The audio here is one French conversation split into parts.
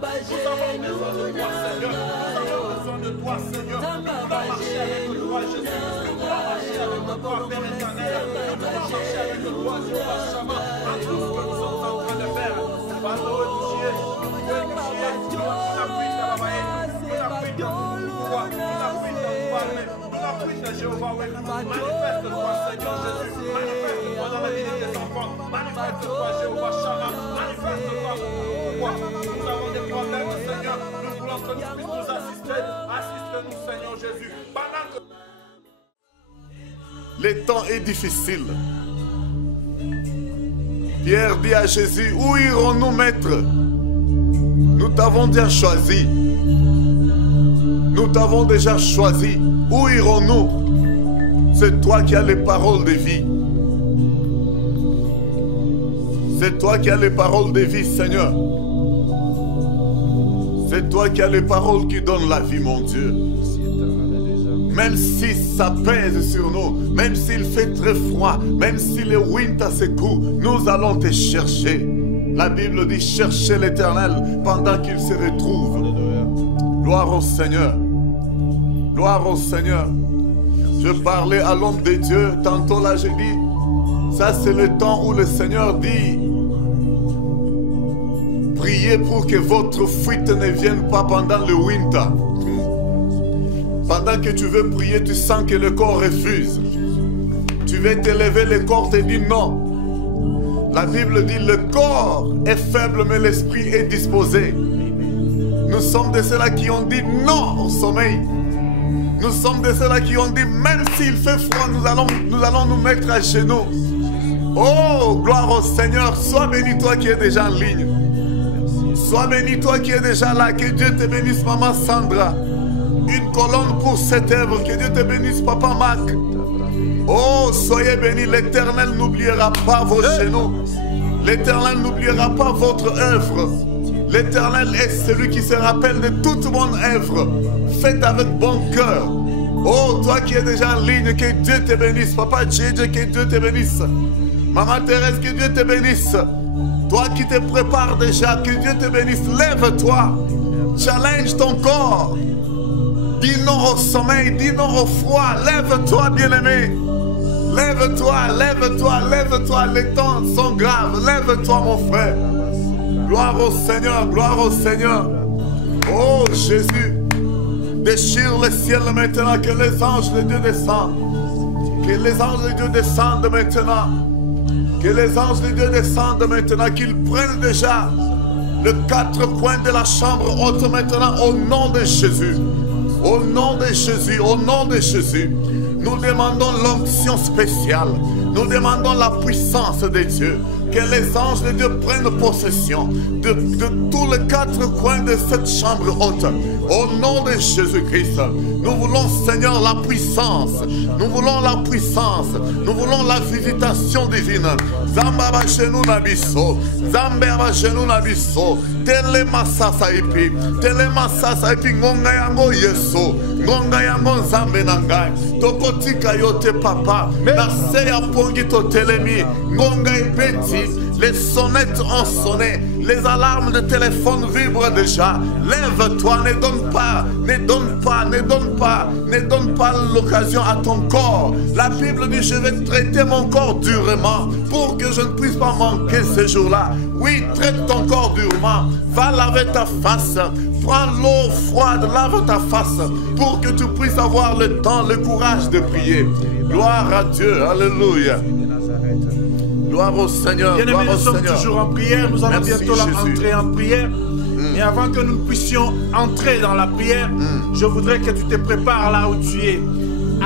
Nous avons besoin de toi, Seigneur. Nous avons besoin de toi, Seigneur. Nous voulons marcher avec toi, Jésus. Nous voulons marcher avec toi, Père éternel. Nous voulons marcher avec toi, Jéhovah Shammah. À tout ce que nous sommes en train de faire. Pardon, Dieu. Jéhovah, oui. Manifeste-toi, Seigneur Jésus. Manifeste-toi dans la vie de tes enfants. Manifeste-toi, Jéhovah Shammah. Manifeste-toi pour nous avons des problèmes, Seigneur. Nous voulons que tu puisses nous assister. Assiste-nous, Seigneur Jésus. Pendant que le temps est difficile. Pierre dit à Jésus, où irons-nous, maître? Nous t'avons déjà choisi. Nous t'avons déjà choisi. Où irons-nous? C'est toi qui as les paroles de vie. C'est toi qui as les paroles de vie, Seigneur. C'est toi qui as les paroles qui donnent la vie, mon Dieu. Même si ça pèse sur nous, même s'il fait très froid, même si le winter secoue, nous allons te chercher. La Bible dit chercher l'Éternel pendant qu'il se retrouve. Gloire au Seigneur. Gloire au Seigneur. Je parlais à l'homme de Dieu, tantôt là j'ai dit, ça c'est le temps où le Seigneur dit, priez pour que votre fuite ne vienne pas pendant le winter. Pendant que tu veux prier, tu sens que le corps refuse. Tu veux te lever, le corps te dit non. La Bible dit, le corps est faible, mais l'esprit est disposé. Nous sommes de ceux-là qui ont dit non au sommeil. Nous sommes de ceux-là qui ont dit, même s'il fait froid, nous allons nous mettre à genoux. Oh, gloire au Seigneur. Sois béni toi qui es déjà en ligne. Sois béni toi qui es déjà là. Que Dieu te bénisse, maman Sandra. Une colonne pour cette œuvre. Que Dieu te bénisse, papa Mac. Oh, soyez bénis. L'Éternel n'oubliera pas vos genoux. L'Éternel n'oubliera pas votre œuvre. L'Éternel est celui qui se rappelle de toute bonne œuvre. Faites avec bon cœur. Oh, toi qui es déjà en ligne, que Dieu te bénisse. Papa Djedje, que Dieu te bénisse. Maman Thérèse, que Dieu te bénisse. Toi qui te prépares déjà, que Dieu te bénisse. Lève-toi. Challenge ton corps. Dis non au sommeil, dis non au froid. Lève-toi, bien-aimé. Lève-toi, lève-toi, lève-toi. Les temps sont graves. Lève-toi, mon frère. Gloire au Seigneur, gloire au Seigneur. Oh, Jésus. Déchire le ciel maintenant, que les anges de Dieu descendent. Que les anges de Dieu descendent maintenant. Que les anges de Dieu descendent maintenant. Qu'ils prennent déjà les quatre coins de la chambre haute maintenant au nom de Jésus. Au nom de Jésus, au nom de Jésus. Nous demandons l'onction spéciale. Nous demandons la puissance de Dieu. Que les anges de Dieu prennent possession de tous les quatre coins de cette chambre haute. Au nom de Jésus-Christ, nous voulons, Seigneur, la puissance. Nous voulons la puissance. Nous voulons la visitation divine. Zamba chenou nabiso. Zamba chenou nabiso. Tele masasa ipi. Tele masasa ipi ngonga yango yeso. Ngonga yango zambe nangai. Tokotika yote papa. Nase ya pongi to telemi. Ngonga ibeti. Les sonnettes ont sonné. Les alarmes de téléphone vibrent déjà. Lève-toi, ne donne pas, ne donne pas, ne donne pas, ne donne pas l'occasion à ton corps. La Bible dit, je vais traiter mon corps durement pour que je ne puisse pas manquer ce jour-là. Oui, traite ton corps durement. Va laver ta face. Prends l'eau froide, lave ta face pour que tu puisses avoir le temps, le courage de prier. Gloire à Dieu. Alléluia. Gloire au Seigneur. Bien-aimés, nous sommes toujours en prière. Nous allons bientôt entrer en prière. Mais avant que nous puissions entrer dans la prière, je voudrais que tu te prépares là où tu es.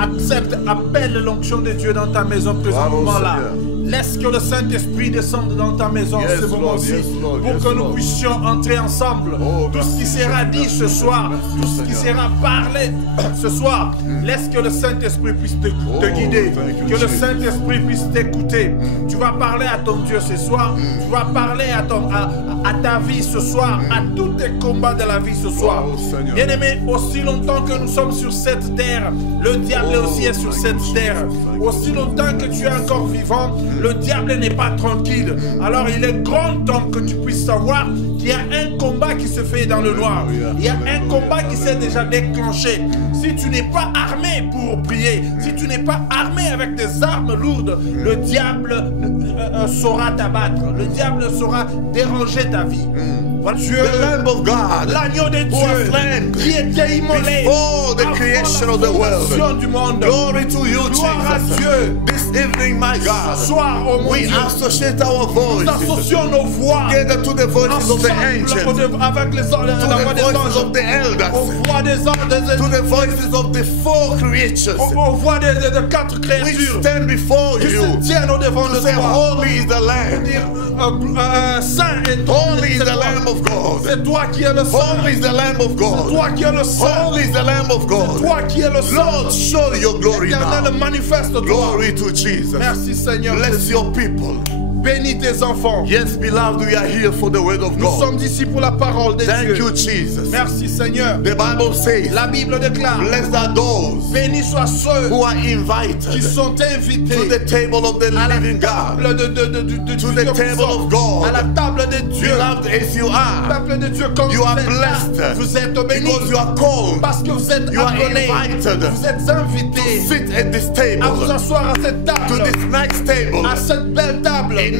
Accepte, appelle l'onction de Dieu dans ta maison présentement là. Laisse que le Saint-Esprit descende dans ta maison ce moment-ci pour que nous puissions entrer ensemble. Tout ce qui sera dit ce soir, tout ce qui sera parlé ce soir, laisse que le Saint-Esprit puisse te guider, que le Saint-Esprit puisse t'écouter. Tu vas parler à ton Dieu ce soir, tu vas parler à ta vie ce soir, à tous tes combats de la vie ce soir. Bien-aimé, aussi longtemps que nous sommes sur cette terre, le diable aussi est sur cette terre. Aussi longtemps que tu es encore vivant, le diable n'est pas tranquille. Alors il est grand temps que tu puisses savoir qu'il y a un combat combat qui se fait dans le noir. Il y a un combat qui s'est déjà déclenché. Si tu n'es pas armé pour prier, si tu n'es pas armé avec des armes lourdes, le diable saura t'abattre. Le diable saura déranger ta vie. Dieu, l'agneau de Dieu qui était immolé before the creation of the world. Du monde. Glory to you, Gloire à Jesus. Dieu. This evening, my God, Ce soir, oh mon we Dieu, associate our nous voices associons nos voix together to the voices of the angels, ensemble avec les to la voix the des voices anges, of the elders, aux voix des anges, to the voices of the four creatures. aux voix des quatre We créatures stand before qui se you tiennent au devant to de say, toi. holy is the Lamb. Saint et toi, Holy is c'est the toi. Lamb of God. C'est toi qui es le Saint. Holy is the Lamb of God. Toi qui es le Saint. Holy is the Lamb of God. Toi qui es le Saint. Lord, show your glory L'Éternel now. manifeste toi. Glory to Jesus. Merci Seigneur. Bless your people. Bénis tes enfants. Yes, beloved, we are here for the word of Nous God. sommes ici pour la parole de Thank Dieu. you, Jesus. Merci Seigneur. The Bible says, La Bible déclare, blessed are those bénis soient ceux who are qui invited sont to invités the table of the à la living God. table To the Dieu table puissant, of God. à la table de Dieu. Beloved, as you are, Peuple de Dieu, comme you vous are êtes là, blessed vous êtes bénis because you are called parce que vous êtes You are appelés, invited vous êtes to invités sit at this à vous table, asseoir à cette to table, this nice table, à cette belle table, a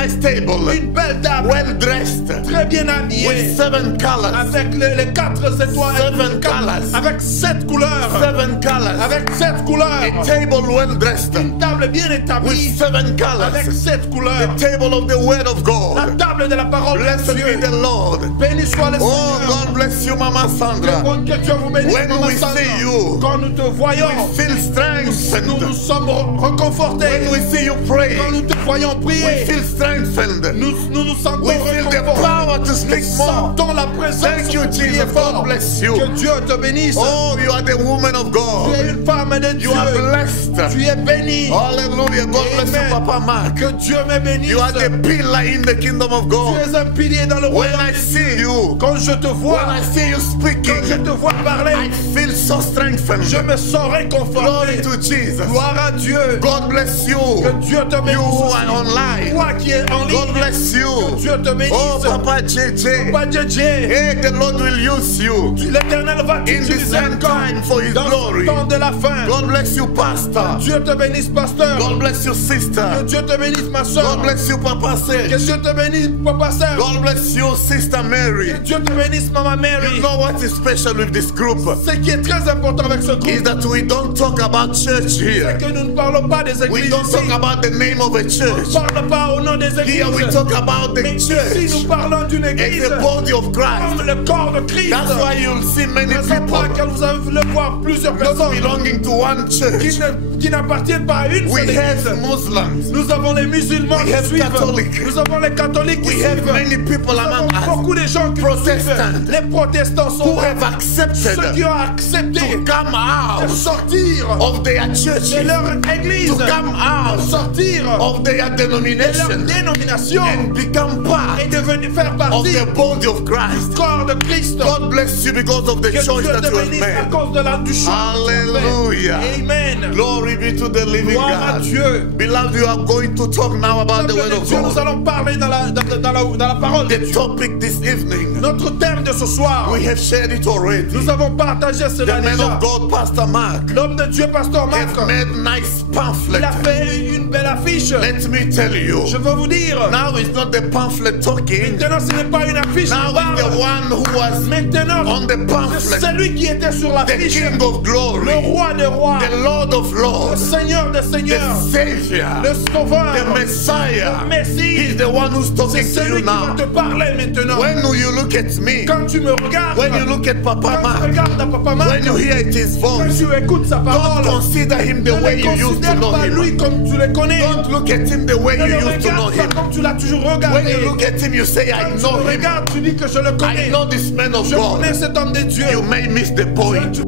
nice table, une belle table, well dressed, très bien habillée, with 7 colors, avec les 4 étoiles, Seven colors. avec 7 couleurs, 7 colors, avec 7 couleurs, a table well dressed, une table bien établie, with 7 colors, avec 7 couleurs, the table of the word of la God. table de la parole Blessed de be Dieu. the Lord. Béni soit le Oh, Seigneur. God bless you, Mama Sandra. Que Dieu vous bénisse, When Maman we Sandra. see you, Quand nous te voyons, we feel strengthened. nous sommes reconfortés. When we see you pray, Quand nous te voyons we prier, feel strengthened. nous sentons We feel the reconfortés. power to speak Nous more. sentons la présence Thank you, de prier Jesus. fort. God bless you. Que Dieu te bénisse. Oh, you are the woman of Tu God. es une femme de Dieu. You are blessed. Tu es bénie. Hallelujah. God bless you, Amen. Papa Mark. Que Dieu me bénisse. You are the pillar in the kingdom of Tu God. es un pilier dans le When royaume. I see you, Quand je te vois, when I see you quand je speaking, te vois parler, I feel so strengthened. je me sens Glory réconforté. to Jesus. Gloire à Dieu. God bless Que you. Dieu te You bénisse. who are online. Toi qui es en God ligne, bless you. Dieu te bénisse. Oh, Papa JJ. Papa JJ, Hey, the Lord will use you l'Éternel va in this t'utiliser end time for His dans glory. le temps de la fin. God bless you, Pastor. Dieu te bénisse, pasteur. God bless you, Que sister. Dieu te bénisse, ma soeur. God bless you, Papa Que Sage. Dieu te bénisse, papa Serge. God bless you, Sister Mary. Que Dieu te bénisse, maman Mary. You know what is special with this group? Ce qui est très important avec ce Is groupe, that we don't talk about church here. c'est que nous ne parlons pas des We églises don't ici. talk about the name of a Nous church. ne parlons pas au nom des Here we églises. talk about the Mais ici, nous church parlons d'une as église the body of Christ. comme le corps de Christ. That's why you'll see many Raison pour people laquelle vous avez vu le voir plusieurs not personnes belonging to one church. qui n'appartiennent pas à une We seule have église. Muslims. Nous avons les musulmans We qui have suivent. Catholics. Nous avons les catholiques qui We have suivent. many people Nous avons among us beaucoup de gens qui nous Protestants. suivent. Les protestants sont who là. have accepted Ceux qui ont accepté to come de out sortir of their de churches, leur église, to come de out sortir of their de leur denomination dénomination and become part et de venir faire of partie the body of du Christ. corps de Christ. God bless you because of the Que choice Dieu that te you have bénisse à made. cause de du choix. Hallelujah. Amen. Glory be to the living Gloire à God. Dieu. Beloved, you are going to talk now about the word Peuple de of Dieu, nous God. allons parler dans la parole de The Dieu. topic this evening, Notre thème de ce soir, we have shared it already. nous avons partagé cela The man déjà. of God, Pastor Mark, L'homme de Dieu, Pasteur Marc, has made nice il pamphlet. a fait une belle affiche. Let me tell you, Je veux vous dire, now it's not the pamphlet talking. maintenant ce n'est pas une affiche Now qui it's the parle. one who was Maintenant, on the c'est pamphlet, celui qui était sur the l'affiche, King of le Glory, roi des rois, the Lord of le Lords, Seigneur des the seigneurs, Savior, le Sauveur, the Messiah. le Messie. He's the one who's C'est talking to celui you qui va now. te parler maintenant. When you look at me, Quand tu me regardes, when you look at Papa quand tu Mark, regardes à Papa Marc, when you hear his quand voice, tu écoutes sa don't parole, consider him the ne way le you used to considère know pas lui him. comme tu le connais. Don't look at him the way Ne you le used to know regarde pas him. comme tu l'as toujours When regardé. you look at him, you say, I Quand tu know le him. regardes, tu dis que je le I connais. know this man of Je connais God. cet homme de Dieu. You may miss the point. Tu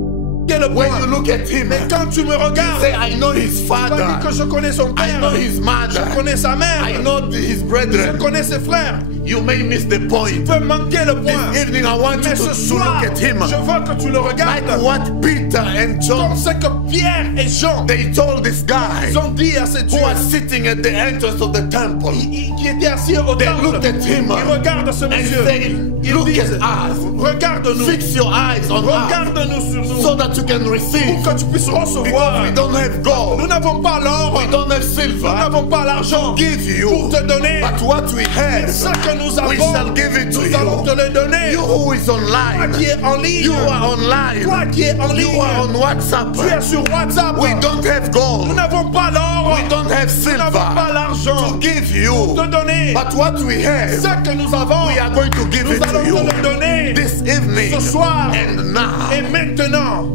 sais le When you point. look at him, Mais quand tu me you regardes, say, I know his tu vas dire que father. je connais son I père. know his Je mother. connais sa mère. I know his Je brethren. connais ses frères. You may miss the point. Tu peux manquer le point. This evening, I want you Mais to ce look soir, at him je veux que tu le like regardes. what Peter and John, Comme ce que Pierre et Jean, they told this guy ils ont dit à ces who dieux was sitting at the entrance of the temple. qui étaient assis au They temple. looked at him Ils regardent ce and monsieur. said, Ils Look disent, at us. regarde-nous, Fix your eyes on us regarde-nous sur nous, so that you can pour receive. que tu puisses recevoir. Because we don't have gold. Nous n'avons pas l'or, We don't have nous silver. n'avons pas l'argent Give you. pour te donner. But what we have, Ce que nous we avons, shall give it to nous allons te you. le donner. You who is Toi online. qui es en ligne, You are online. toi qui es en You ligne, are on WhatsApp. tu es sur WhatsApp. We don't have Nous gold. n'avons pas l'or, We don't have nous n'avons pas silver l'argent to give you. te donner. But what we have, Ce que nous avons, we are going to give nous it allons to you te le donner this evening ce soir and now. et maintenant.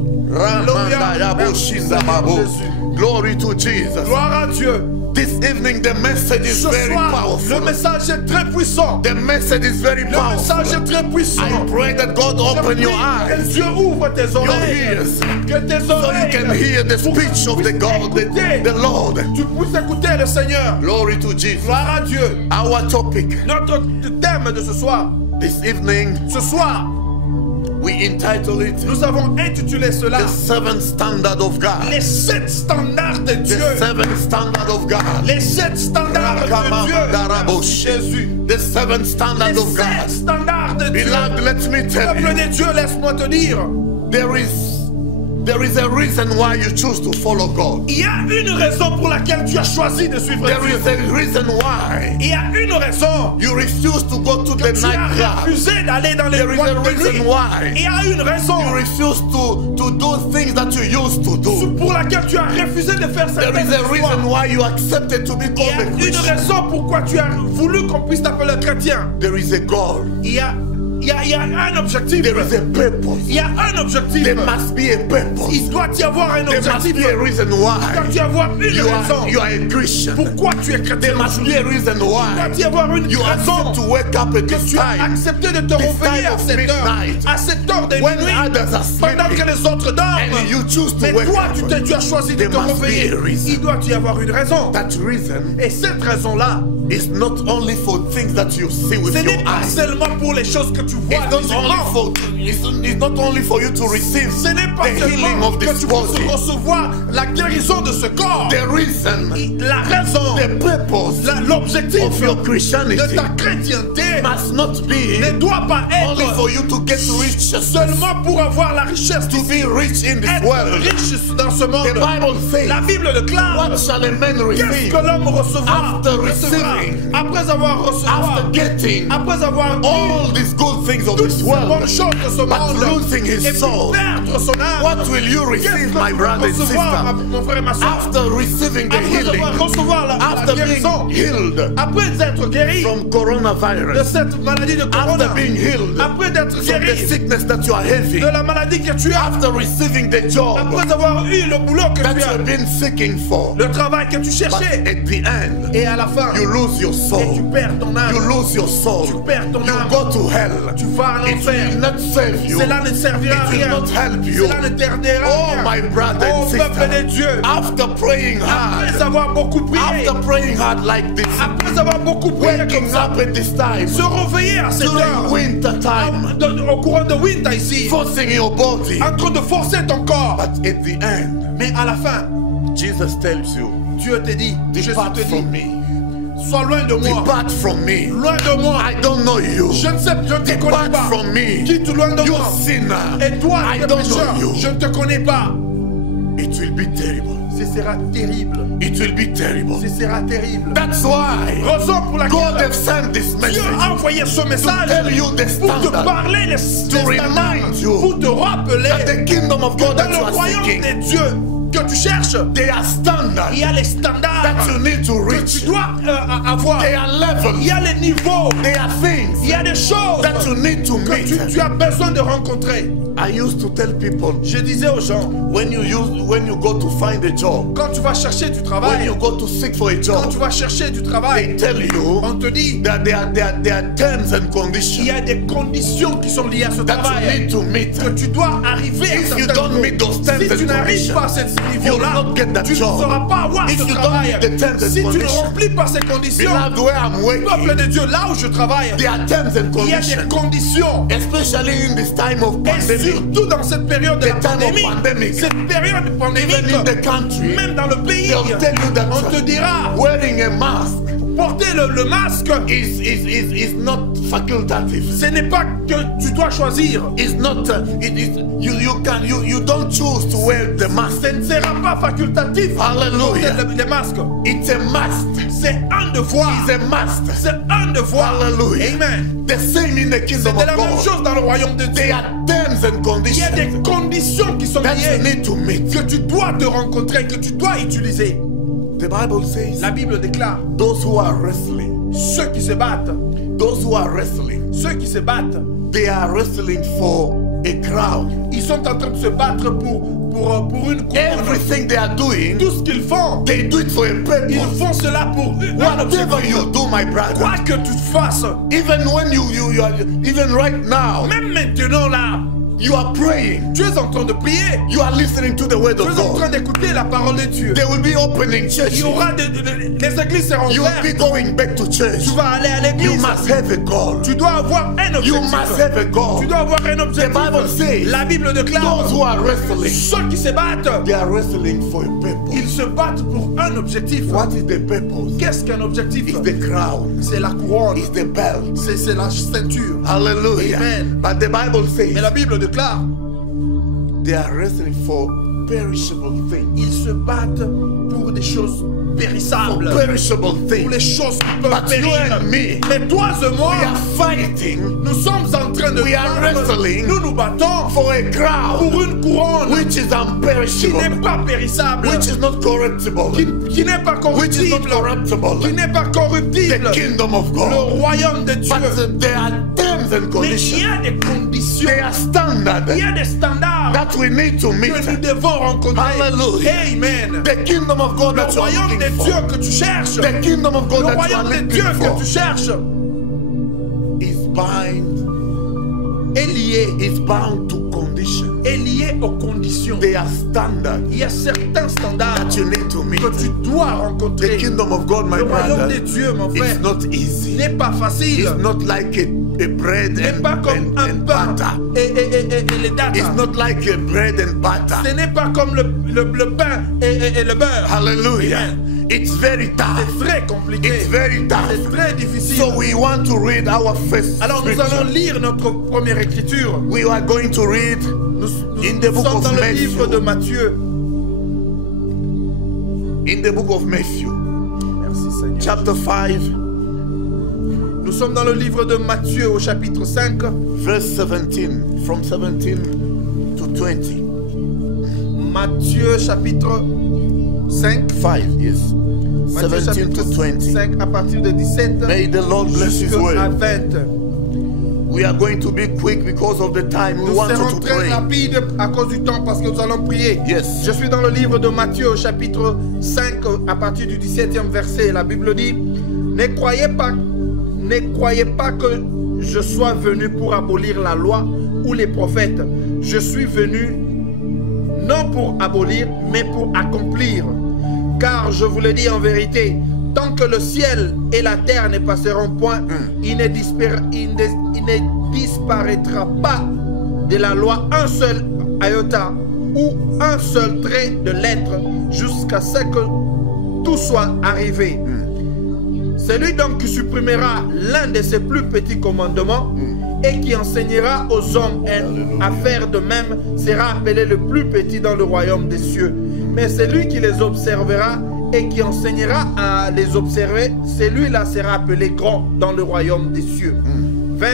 Glory to Jesus. Gloire à Dieu. This evening the message is Ce very soir, powerful. le message est très puissant. The message is very Le message powerful. est très puissant. I pray that God Je open prie your que eyes, Dieu ouvre tes your oreilles, ears, que tes so you can oreilles, hear the pour que speech tu of the puisses God, écouter. the Lord. Tu puisses écouter le Seigneur. Glory to Jesus. Gloire à Dieu. Our topic Notre thème de ce soir, this evening, ce soir, we entitle it nous avons intitulé cela The Seventh Standard of God. les 7 standards de Dieu. The seventh standard of God. Les 7 standards de Dieu. Merci Jésus. The seventh Les standard of 7 God. standards de Dieu. Beloved, let me tell Peuple you, de Dieu, laisse-moi te dire, there is a reason why you choose to follow God. il y a une raison pour laquelle tu as choisi de suivre There Dieu. is a reason why Il y a une raison you refuse to go to the tu as nightclub. refusé d'aller dans les There is boîtes a de reason nuit. why Il y a une raison you refuse to do things that you used to do. pour laquelle tu as refusé de faire There certaines is a reason choses. why you accepted to be Il y a called a une Christian. raison pourquoi tu as voulu qu'on puisse t'appeler chrétien. There is a goal. Il y a un objectif. There is a purpose. Il y a un objectif. There must be a purpose. Il doit y avoir un There must objectif. be a reason Il doit why y avoir une you raison. are a Christian. Pourquoi tu es chrétien? There must be a reason Il why doit y avoir une you raison accept to wake up at que this tu as time. accepté de te réveiller time à of cette heure. midnight. À cette heure de When minuit. others are Pendant que sleeping les autres dorment. and you choose to Mais wake toi, up. tu as choisi de There te must be réveiller. a reason. Il doit y avoir une raison. That reason Et cette raison-là, is not only for things that you see with ce your n'est pas eyes. seulement pour les choses que tu vois It's not only for you to receive Ce n'est pas the healing seulement of que this tu body. puisses recevoir la guérison de ce corps. The reason, La raison, the purpose l'objectif of your de Christianity ta chrétienté must not be ne doit pas only for être you to get rich, seulement pour avoir la richesse, to be rich in this être world. riche dans ce monde. The Bible says, La Bible déclare, what shall a man qu'est-ce receive que l'homme recevra after recevra receiving, après avoir recevoir, after getting après avoir all these good things of toutes this ces bonnes world, choses de ce but monde losing et his puis soul? perdre son âme? What will you Qu'est-ce receive, que my tu vas brother and recevoir, sister, mon frère et ma soeur? after receiving the Après healing, avoir recevoir la after guérison, being healed après être guéri from de coronavirus, cette maladie de after corona, being healed après d'être from the guéri sickness that you are having, de la maladie que tu as, after receiving the job après avoir eu le boulot que that tu you as, have been seeking for, le travail que tu but cherchais, at the end, et à la fin, you lose your et tu soul. perds ton You âme, lose your tu soul. perds ton You âme, go to hell. tu vas à It will l'enfer. not save you. Cela ne servira à It will rien. not help you. Cela ne t'aidera à Oh, rien. my brother Oh, and peuple de sister, Dieu, after praying après hard, avoir beaucoup prié, after praying hard like this, après avoir beaucoup prié comme waking ça, up at this time, se réveiller à cette during heure, winter time, au courant de winter ici, forcing your body, en train de forcer ton corps. but at the end, Mais à la fin, Jesus tells you, Dieu te dit, Jésus depart te dit, from me. sois loin de moi, Depart from me. loin de moi. I don't know you. Je ne sais, je ne te connais Depart pas. from me. Quitte loin de You moi. sinner. Et toi, I le don't pécheur, know you. je ne te connais pas. It will be terrible. Ce sera terrible. It will be terrible. Ce sera terrible. That's why Raison pour God laquelle have sent this Dieu message a envoyé ce message tell you the pour te standard, parler des remind standards, you pour te rappeler that the kingdom of God dans that you le are royaume seeking, des dieux que tu cherches, they are standard il y a les standards that you need to que reach. tu dois avoir. They are Il levels. y a les niveaux. They are things Il y a des choses that you need to que meet. tu as besoin de rencontrer. I used to tell people, Je disais aux gens, when you go to find a job, quand tu vas chercher du when travail, you go to seek for a quand job, tu vas chercher du they travail, tell you on te dit, that there are terms and il conditions y a des conditions qui sont liées à ce that you travail. need to meet. Que tu dois arriver à If you certains don't niveaux. meet those terms Si tu and n'arrives conditions, pas à ce you niveau-là, will not get that tu ne job. sauras pas avoir If ce you don't travail. meet the terms and Si tu ne conditions, remplis pas ces conditions, beloved, where I'm peuple working, de Dieu, là où je travaille, there are terms and il y a des conditions, conditions. especially in this time of Et pandemic, surtout dans cette période de la the time of pandémie, pandemic, cette période pandémique, even in the country, même dans le pays, they'll tell you that on te dira, wearing a mask Porter le masque, is not facultative. ce n'est pas que tu dois choisir. It's not. You don't choose to wear the mask. Ce ne sera pas facultatif. Hallelujah. Porter les masques. It's a must. C'est un devoir. It's a must. C'est un devoir. Hallelujah. Amen. The same in the kingdom C'est of la même God. chose dans le royaume de Dieu. There are terms and Il y a des conditions conditions qui sont that you liées, need to meet. que tu dois te rencontrer, que tu dois utiliser. The Bible says La Bible déclare, those who are wrestling, ceux qui se battent, ceux qui se battent, they are wrestling for a crown. ils sont en train de se battre pour une couronne. Everything they are doing, Tout ce qu'ils font, they do it for a ils purpose. font cela pour un Whatever objectif. you do, my brother, Quoi que tu fasses, even when you are, even right now, même maintenant là, you are praying, tu es en train de prier, you are listening to the word tu of es en train God. d'écouter la parole de Dieu. They will be opening Il churches. y aura les églises seront You will be ouvertes. going back to church. Tu vas aller à You l'église. must have a goal. Tu dois avoir un You objectif. must have a goal. Tu dois avoir un objectif. The Bible says, La Bible déclare, those who are wrestling, ceux qui se battent, they are wrestling for a purpose. ils se battent pour un objectif. What is the purpose? Qu'est-ce qu'un objectif? It's the crown. C'est la couronne. It's the belt. C'est la ceinture. Hallelujah. Amen. But the Bible Mais says la Bible déclare, they are wrestling for perishable things. ils se battent pour des choses périssables. Perishable Pour les things. choses qui peuvent But you périr. and me, Mais toi et moi, we are fighting nous sommes en train de We are wrestling nous nous battons for a crown pour une couronne which is qui n'est imperishable, pas périssable, which is not corruptible, qui n'est pas which is not corruptible, qui corruptible. n'est pas corruptible. The kingdom of Le God. royaume de Dieu. But there are terms and Mais il y conditions. a des conditions, There are standards il y a des standards that we need to meet. que nous devons rencontrer. Hallelujah. Amen. The kingdom of God Le that you are royaume de looking Dieu for. que tu cherches, The kingdom of God le that you are royaume de looking Dieu que for tu cherches is bound to condition. est lié aux conditions. There are standards Il y a certains standards that you need to meet. que tu dois The rencontrer. kingdom of God, my Le royaume brother, de Dieu, mon frère, is not easy. n'est pas facile. It's not like a bread N'est pas comme un and pain butter. et les dates. It's not like a bread and Ce butter. n'est pas comme le pain et le beurre. Hallelujah. Amen. It's very tough. C'est très compliqué. It's very C'est tough. très difficile. So we want to read our first Alors nous allons scripture. lire notre première écriture. We are going to read Nous in the book sommes of dans le livre de Matthew. Matthieu. In the book of Matthew, Merci Seigneur. chapter 5, Nous sommes dans le livre de Matthieu au chapitre 5, verse 17, from 17 to 20. Matthieu chapitre 5. 5, yes. Matthieu 17 chapitre to 20. 5 à partir de 17 May the Lord bless His jusqu'à word. 20. We are going to be quick because of the time. We Nous want serons to très pray. rapides à cause du temps parce que nous allons prier. Yes. Je suis dans le livre de Matthieu au chapitre 5 à partir du 17e verset. La Bible dit, ne croyez pas que je sois venu pour abolir la loi ou les prophètes. Je suis venu non pour abolir, mais pour accomplir. Car je vous le dis en vérité, tant que le ciel et la terre ne passeront point, il ne disparaîtra pas de la loi un seul iota ou un seul trait de lettre jusqu'à ce que tout soit arrivé. Celui donc qui supprimera l'un de ses plus petits commandements et qui enseignera aux hommes à faire de même sera appelé le plus petit dans le royaume des cieux. Mais celui qui les observera et qui enseignera à les observer, celui-là sera appelé grand dans le royaume des cieux. 20.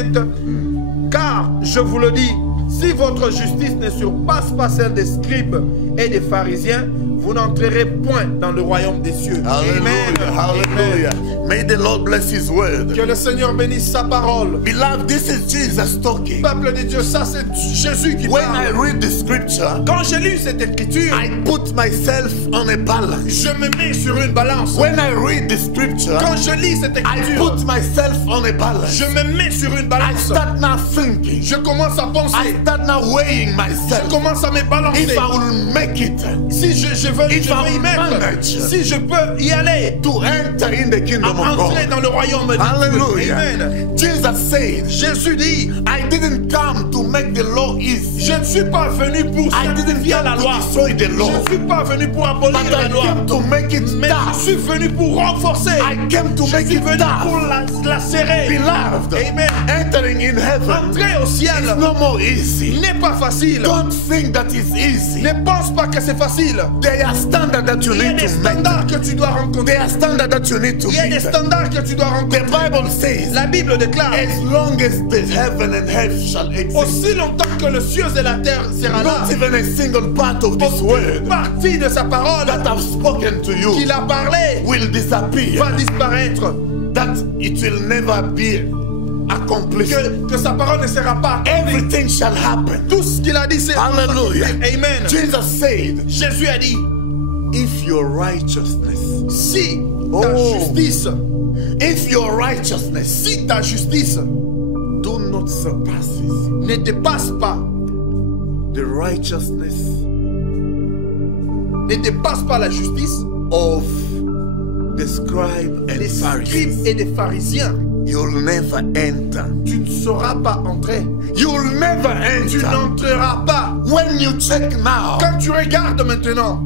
Car, je vous le dis, si votre justice ne surpasse pas celle des scribes et des pharisiens, vous n'entrerez point dans le royaume des cieux. Amen. Hallelujah. May the Lord bless His word. Que le Seigneur bénisse sa parole. Beloved, this is Jesus talking. Peuple de Dieu, ça c'est Jésus qui When I parle. read the scripture, Quand j'ai lu cette écriture, I put myself on a balance. je me mets sur une balance. When I read the scripture, Quand je lis cette I écriture, put myself on a balance. je me mets sur une I balance. start now thinking. Je commence à I penser. start now weighing Je myself. commence à me balancer. If I will make it Si je veux If y I mettre, manage si je peux y aller, to enter in the kingdom à of entrer God. dans le royaume de Dieu. Hallelujah. Amen. Jesus said, Jésus dit, I didn't come to make the law easy. Je ne suis pas venu pour sacrifier la loi. Je ne suis pas venu pour abolir la loi. Mais je suis venu pour renforcer. Je suis venu pour la serrer. Beloved, Amen. entering in heaven Entrer au ciel is no more easy. n'est pas facile. Don't think that it's easy. Ne pense pas que c'est facile. There are standards that you Il y a need des to meet. standards que tu dois rencontrer. There are standards that you need to Il y a des meet. standards que tu dois rencontrer. The Bible says, La Bible déclare, as long as the heaven and earth shall exist, aussi longtemps que le ciel et la terre sera là, not even a single part of this word partie de sa parole that I've spoken to you qu'il a parlé will disappear. va disparaître. That it will never be accomplished. Que sa parole ne sera pas accomplie. Everything shall happen. Tout ce qu'il a dit, c'est Hallelujah. Amen. Jesus said, Jésus a dit, if your righteousness, si ta justice, if your righteousness, si ta justice do not surpass ne dépasse pas, the righteousness ne dépasse pas la justice of the scribe and des scribes Pharisees, et des pharisiens, you'll never enter. tu ne sauras pas entrer. You'll never Tu enter. n'entreras pas. When you check now, Quand tu regardes maintenant,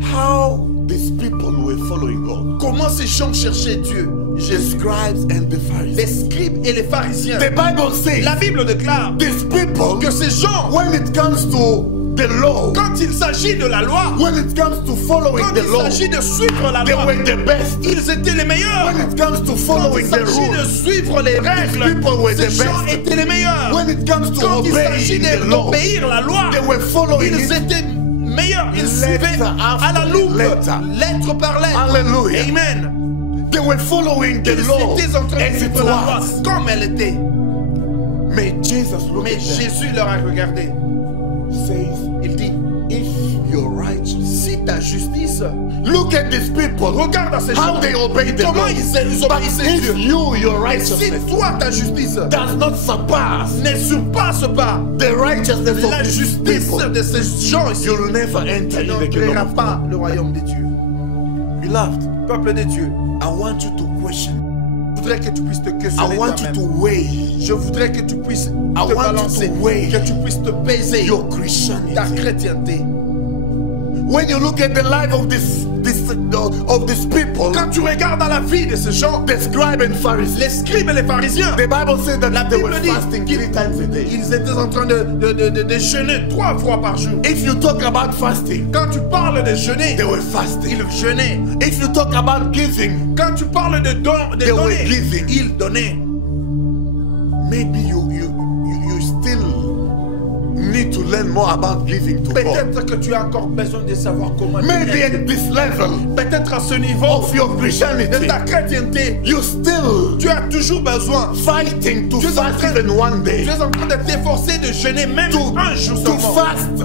how these people were following God, comment ces gens cherchaient Dieu, the scribes and the les Pharisees. scribes et les pharisiens. The Bible says, La Bible déclare these people, que ces gens, when it comes to the law, quand il s'agit de la loi, when it comes to following quand the il law, s'agit de suivre la they loi, were the best. ils étaient les meilleurs. When it comes to Quand following il the s'agit de rules, suivre les règles, people were the ces gens best. étaient les meilleurs. when it comes to Quand il s'agit obeying the law, d'obéir la loi, they were following ils it. étaient meilleurs. Ils Letter suivaient à la after loupe, letter. lettre par lettre. Hallelujah. Amen. They were following the Ils law étaient en train de as it suivre la loi was. comme elle était. May Jesus look Mais at them, Jésus leur a regardé. says, Il dit, if you're righteous, si ta justice, look at these people, regarde à ces how gens, they obey the comment law. ils But obéissaient if Dieu. your Et si righteousness toi, ta justice does not surpass ne surpasse pas the righteousness la of these justice people, de ces gens ici, you'll never enter tu in the kingdom n'entreras of God. pas le royaume de Dieu. Beloved, Peuple de Dieu, I want you to question. je voudrais que tu puisses te I questionner want you to toi-même. weigh Je voudrais que tu puisses te want you balancer, to weigh que tu puisses te peser your ta Christianity. chrétienté. When you look at the life of these people, Quand tu regardes à la vie de ces gens, the scribe and Pharisees, les scribes et les pharisiens, the Bible says that La they Bible were dit fasting 3 times a day. ils étaient en train de jeûner 3 fois par jour. If you talk about fasting, Quand tu parles de jeûner, they were fasting. ils jeûnaient. If you talk about giving, Quand tu parles de They were donner, giving. ils donnaient. maybe you still need to learn more about giving to God. Peut-être que tu as encore besoin de savoir comment Maybe donner. at this level Peut-être à ce niveau of your de Christianity, ta chrétienté, you still tu as toujours besoin. fighting to Tu es en fast train- even one day. Tu es en train de t'efforcer de jeûner même un jour To seulement. fast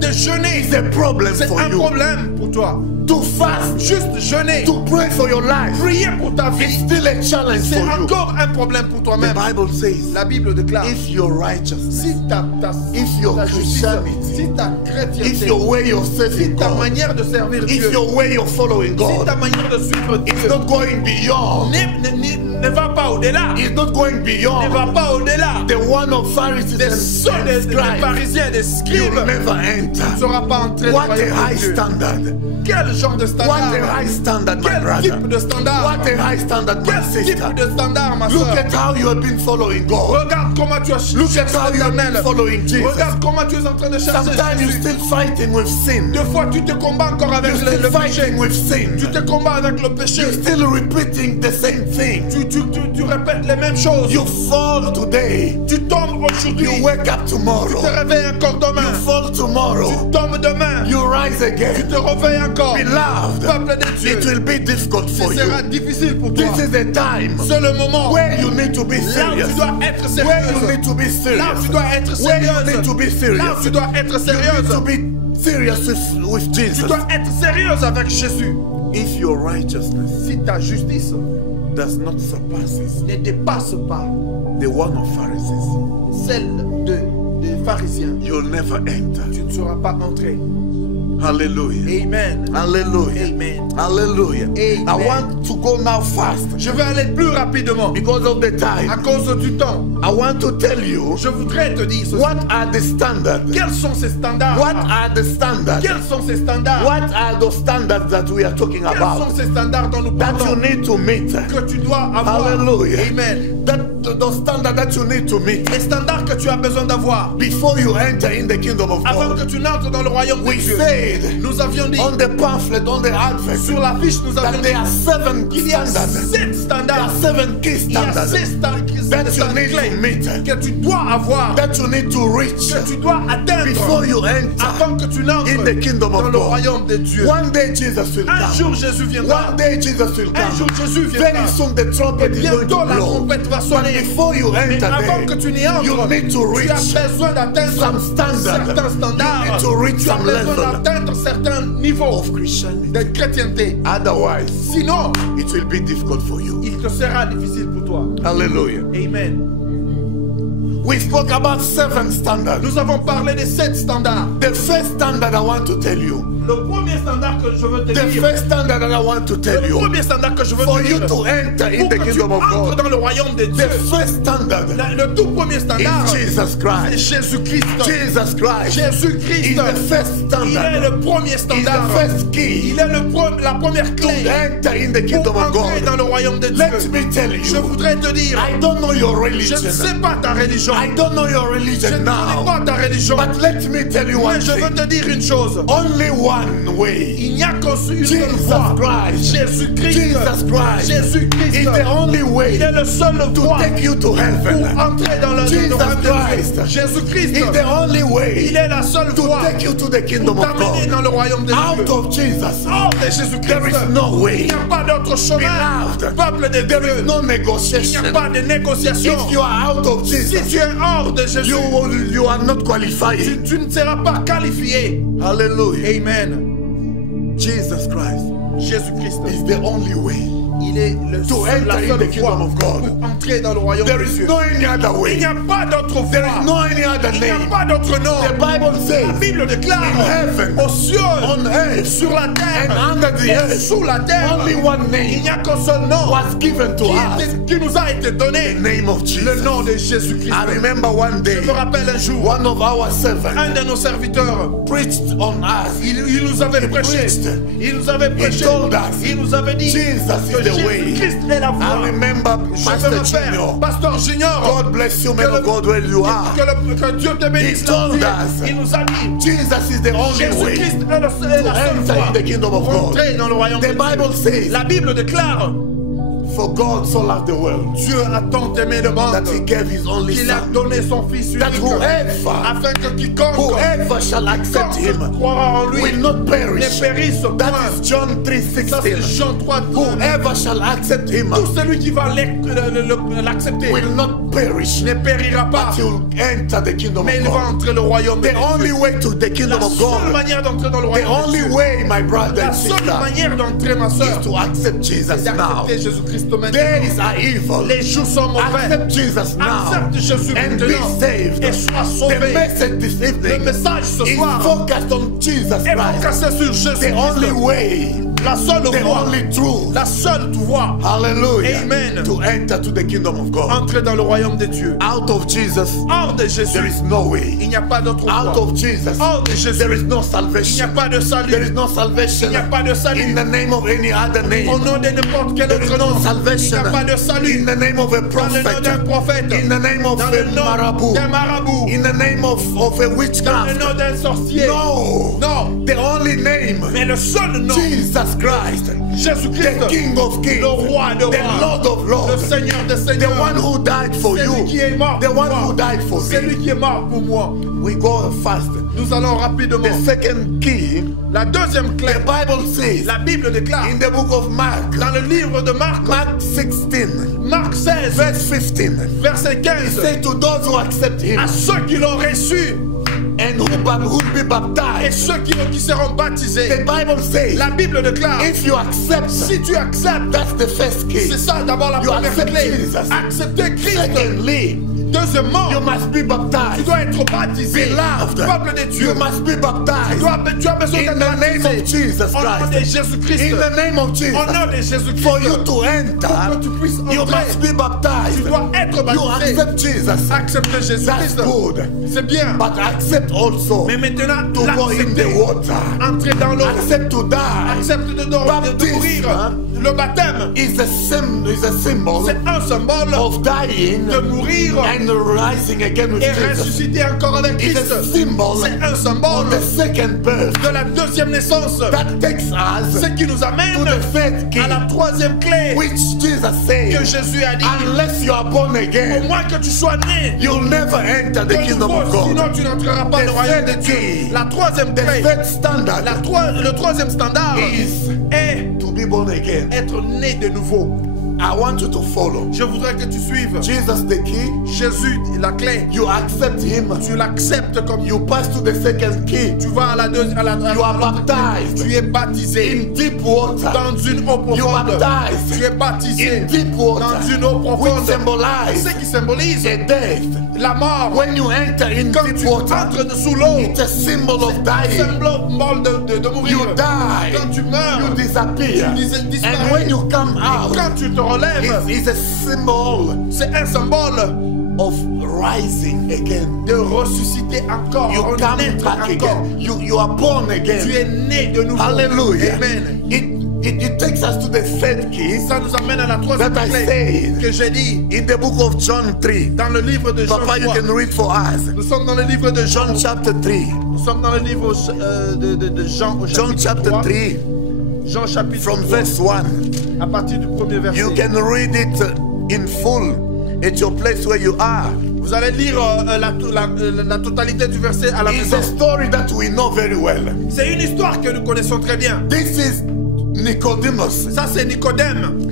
De jeûner, is a problem c'est for un you. problème pour toi. To fast, Juste jeûner, to pray for your life, prier pour ta it's vie, still a challenge c'est for you. encore un problème pour The toi-même. Bible says, La Bible déclare, if your righteousness, si ta if your justice, Christianity, si ta if chrétienté, your way of si serving ta God, manière de servir if Dieu, your way of following si ta God, manière de suivre it's Dieu not going beyond, ne va pas au-delà, it's not going ne va beyond pas au-delà the one of Pharisees des and sons des scribes, pharisiens, des scribes, you'll never tu ne enter. seras pas entré dans What le a royaume de high Dieu. standard. Quel genre de What standard? a high standard, my Quel brother. type de standard? What a high standard, my Quel type sister. de standard, ma Look soeur? at how you have been following God. Regarde comment tu as Look at cherché how you have been l'éternel. following Jesus. Regarde comment tu es en train de chercher Sometimes you're Jésus. still fighting with sin. Deux fois tu te combats encore avec You're le still péché. fighting with sin. Tu te combats avec le péché. You're still repeating the same thing. Tu répètes les mêmes choses. You fall today. Tu tombes aujourd'hui. You wake up Tu tomorrow. te réveilles encore demain. You fall tomorrow. Tu tombes demain. You rise Tu again. te réveilles encore. Beloved, Peuple de Dieu, it will be difficult for ce sera you. difficile pour toi. This is a time C'est le moment where you need to be là où serious. tu dois être Where you sérieuse. need to be Là où serious. tu dois être Where you sérieuse. need to be Là où serious. tu dois être You need sérieuse. to be serious with Tu Jesus. dois être sérieuse avec Jésus. If your righteousness Si ta justice does not surpass ne dépasse pas the one of Pharisees, celle des pharisiens, you'll never enter. tu ne seras pas entré. Hallelujah. Amen. Hallelujah. Amen. Hallelujah. Amen. I want to go now fast Je vais aller plus rapidement because of the à time. cause du temps. I want to tell you Je voudrais te dire ceci. what are the standards. Quels sont ces standards? What are the standards? Quels sont ces standards? What are those standards that we are talking Quels sont about ces standards dont nous that you parlons need to meet? que tu dois avoir? Hallelujah. Amen. Those standards that you need to meet Les standards que tu as besoin d'avoir before you enter in the kingdom of avant que God. tu n'entres dans le royaume de We Dieu. said Nous avions dit on the pamphlet, on the advert, sur la fiche, nous avions that dit there are 7 qu'il y a standards. 7 There are standards. 7 key Il y a standards 6 standards that you need to clés meet, que tu dois avoir, that you need to reach que tu dois atteindre before you enter avant que tu n'entres in the kingdom dans of le God. royaume de Dieu. One day Jesus will Un jour come. Jésus viendra. One day Jesus will Un jour come. Jésus viendra. Very soon the trumpet is going Bientôt to la blow. trompette va But sonner. before you Mais enter avant que tu there, n'y entres, you need to tu as reach besoin d'atteindre some standards. certains standards. You need to reach Tu as some besoin level d'atteindre certains niveaux of Christianity. de chrétienté. Otherwise, Sinon, it will be difficult for you. il te sera difficile pour toi. Hallelujah. Amen. We spoke about 7 standards. Nous avons parlé des 7 standards. The first standard I want to tell you. Le premier standard que je veux te The dire, first standard that I want to tell le you. premier standard que je veux For te you dire, to enter in pour the que tu kingdom of entres God. dans le royaume de Dieu, The first standard le tout premier standard, is Jesus c'est Christ. Jésus-Christ. Jesus Christ is Jésus-Christ, the first il est standard. le premier Is standard. the first key Il est la première to clé enter in the kingdom pour of entrer dans God. le royaume de Let Dieu. me tell Je you, voudrais te dire, I don't know your je religion. ne sais pas ta religion. I don't know your Je religion ne connais now. pas ta religion. But let me tell you Mais one je veux thing. te dire une chose. Only one way. Il n'y a qu'une seule Jesus voie. Christ. Jésus-Christ. Jesus Christ Jésus-Christ. is the only way Il est le seul to voie take you to pour heaven. entrer dans le Jesus royaume de Christ Dieu. Jésus-Christ. is the only way Il est la seule to voie take you to the kingdom pour of t'amener dans God. le royaume de Out Dieu. of Jesus, Hors de there Jésus-Christ. is no Il way. n'y a pas d'autre chemin. Beloved, Peuple de there is Dieu. no Il n'y a negotiation. pas de négociation. If you are out of Si Jesus, tu es hors de Jésus, you are not qualified. tu ne seras pas qualifié. Hallelujah. Amen. Jesus Christ Jésus-Christ. is the only way Il est to la enter in the seule kingdom voie of God. pour entrer dans le royaume There de is Dieu. no any other Il way. n'y a pas d'autre There is voie. no any other Il n'y a name. pas d'autre nom. The Bible La says Bible déclare in heaven, aux cieux, on earth, sur la terre, and under the et earth, sous la terre, only one il name n'y a qu'un seul nom was given to us. qui nous a été donné. The name of Le Jesus. nom de Jésus-Christ. I remember one day, Je me rappelle un jour, one of our un servants de nos serviteurs, preached on us. il nous avait He prêché. preached. Il nous avait prêché. told us, Il nous avait dit Jesus que is the way. Jésus-Christ est la I voie. remember Je Pastor me rappelle, Junior. Pasteur Junior, God bless you, man of God, where you are. que Dieu te bénisse. He told us, Il nous a dit, Jesus is the only way Jésus-Christ est la seule to enter voie in the kingdom of pour God. entrer dans le royaume de The Dieu. Bible says, La Bible déclare, for God so loved the world Dieu a tant aimé le monde that he gave his only qu'il a son, donné son Fils that unique, whoever afin que quiconque shall accept him croira en lui will not ne perish. périsse That point. is John Ça c'est 3:16. Jean 3. Whoever shall accept him Tout celui qui va l'accepter will not perish, ne périra pas, but he will enter the kingdom mais of il va God. entrer le royaume de The only Dieu. way to the La kingdom of seule God, manière d'entrer dans le the royaume de only Dieu, way, my brother la and seule sister, manière d'entrer, ma soeur, is to accept Jesus c'est now. d'accepter Jésus-Christ maintenant. Days are evil. Les jours sont mauvais. Accept Jesus now Accepte Jésus and be maintenant saved. et sois The sauvé. message this Le evening message ce is soir focused on Jesus est Christ, focusé sur the only Jésus-Christ, way, la seule the voie, only truth. la seule voie. Hallelujah. Amen. To enter to the kingdom of God. Entrer dans le royaume de Dieu. Out of Jesus, Hors de Jésus, there is no way. il n'y a pas d'autre Out voie. of Jesus, Hors de Jésus, there is no il n'y a salvation. pas de salut. There is no salvation Il n'y a pas de salut. in the name of any other Au name. nom de n'importe quel There is autre no nom, il n'y salvation a pas de in salut. the name of a Dans le nom prophet, d'un prophète, in the name of dans a le nom marabout, d'un marabout, in the name of a dans le witchcraft. nom d'un sorcier. No. Non, The only name, mais le seul nom, Jesus Christ, Jésus-Christ, the King of Kings, le roi de the rois, Lord of le Lords, Seigneur de the seigneurs, one who died for celui you, qui est mort the pour one moi, who died for celui me. qui est mort pour moi. We go fast. Nous allons rapidement. The second key, La deuxième clé, the Bible says la Bible déclare in the book of Mark, dans le livre de Marc, Mark 16, Marc 16, verse 15, verset he 15, said to those who accept him à ceux qui l'ont reçu and who will be et baptized, ceux qui seront baptisés, the Bible says, la Bible déclare, if you accept, si tu acceptes, that's the first key. c'est ça d'abord la You première accept clé, Jesus. accepter Christ. Secondly, Deuxièmement, you must be tu baptized. dois être baptisé. Beloved, Peuple de Dieu, you must be baptized. tu as besoin In d'être the name baptisé. of Jesus Au nom de Christ. Jésus-Christ. In the name of Au Jesus. nom de Jésus-Christ. For you to enter, Pour que tu puisses you entrer, must be baptized. tu dois être You baptisé. accept Jesus. Accepte That's Jésus-Christ. good. C'est bien. But accept also Mais maintenant, to go in the l'accepter. water. Entrer dans l'eau. Accept to die. Accepte de mourir. Le baptême, Is a symbol c'est un symbole of dying de mourir and rising again with et Jesus. ressusciter encore avec It's Christ. a symbol C'est un symbole of the second birth de la deuxième naissance. that takes us Ce qui nous to amène the faith key, à la troisième clé which Jesus que said, Jésus a dit. unless you are born Au again, moins que tu sois né you'll never enter the de kingdom of nouveau, God. sinon tu n'entreras pas The dans le royaume de third Dieu. key, La troisième the clé, third standard le troisième standard is est to be born again. être né de nouveau. I want you to follow. Je voudrais que tu suives Jesus the key, Jésus, la clé. you accept him, Tu l'acceptes comme you pass to the second key, tu vas à la deuxième. you are baptized Tu es baptisé in deep water. dans une eau You profonde. baptized Tu es baptisé in deep water, dans une eau which profonde. symbolize Ce qui symbolise the death. la mort. When you enter in Quand deep tu water, entres sous l'eau, it's a symbol of dying. symbole de mourir. You die, Quand tu meurs, you disappear, tu disparais. and when you come out, quand tu te relèves, it's a symbol c'est un symbole of rising again. de ressusciter encore, You come renaître back encore. again. You are born Tu again. es né de nouveau. Hallelujah. Amen. It takes us to the third key Ça nous amène à la troisième that I clé said que j'ai dit in the book of John 3. dans le livre de Jean. Papa, you 3. can read for us. Nous sommes dans le livre de Jean. John chapter 3. Nous sommes dans le livre de Jean au John chapitre chapter 3. 3 Jean chapitre from 3, verse 1. à partir du premier verset. You can read it in full at your place where you are. Vous allez lire la totalité du verset à la It's maison. a story that we know very well. C'est une histoire que nous connaissons très bien. This is Nicodemus, Ça, c'est Nicodème.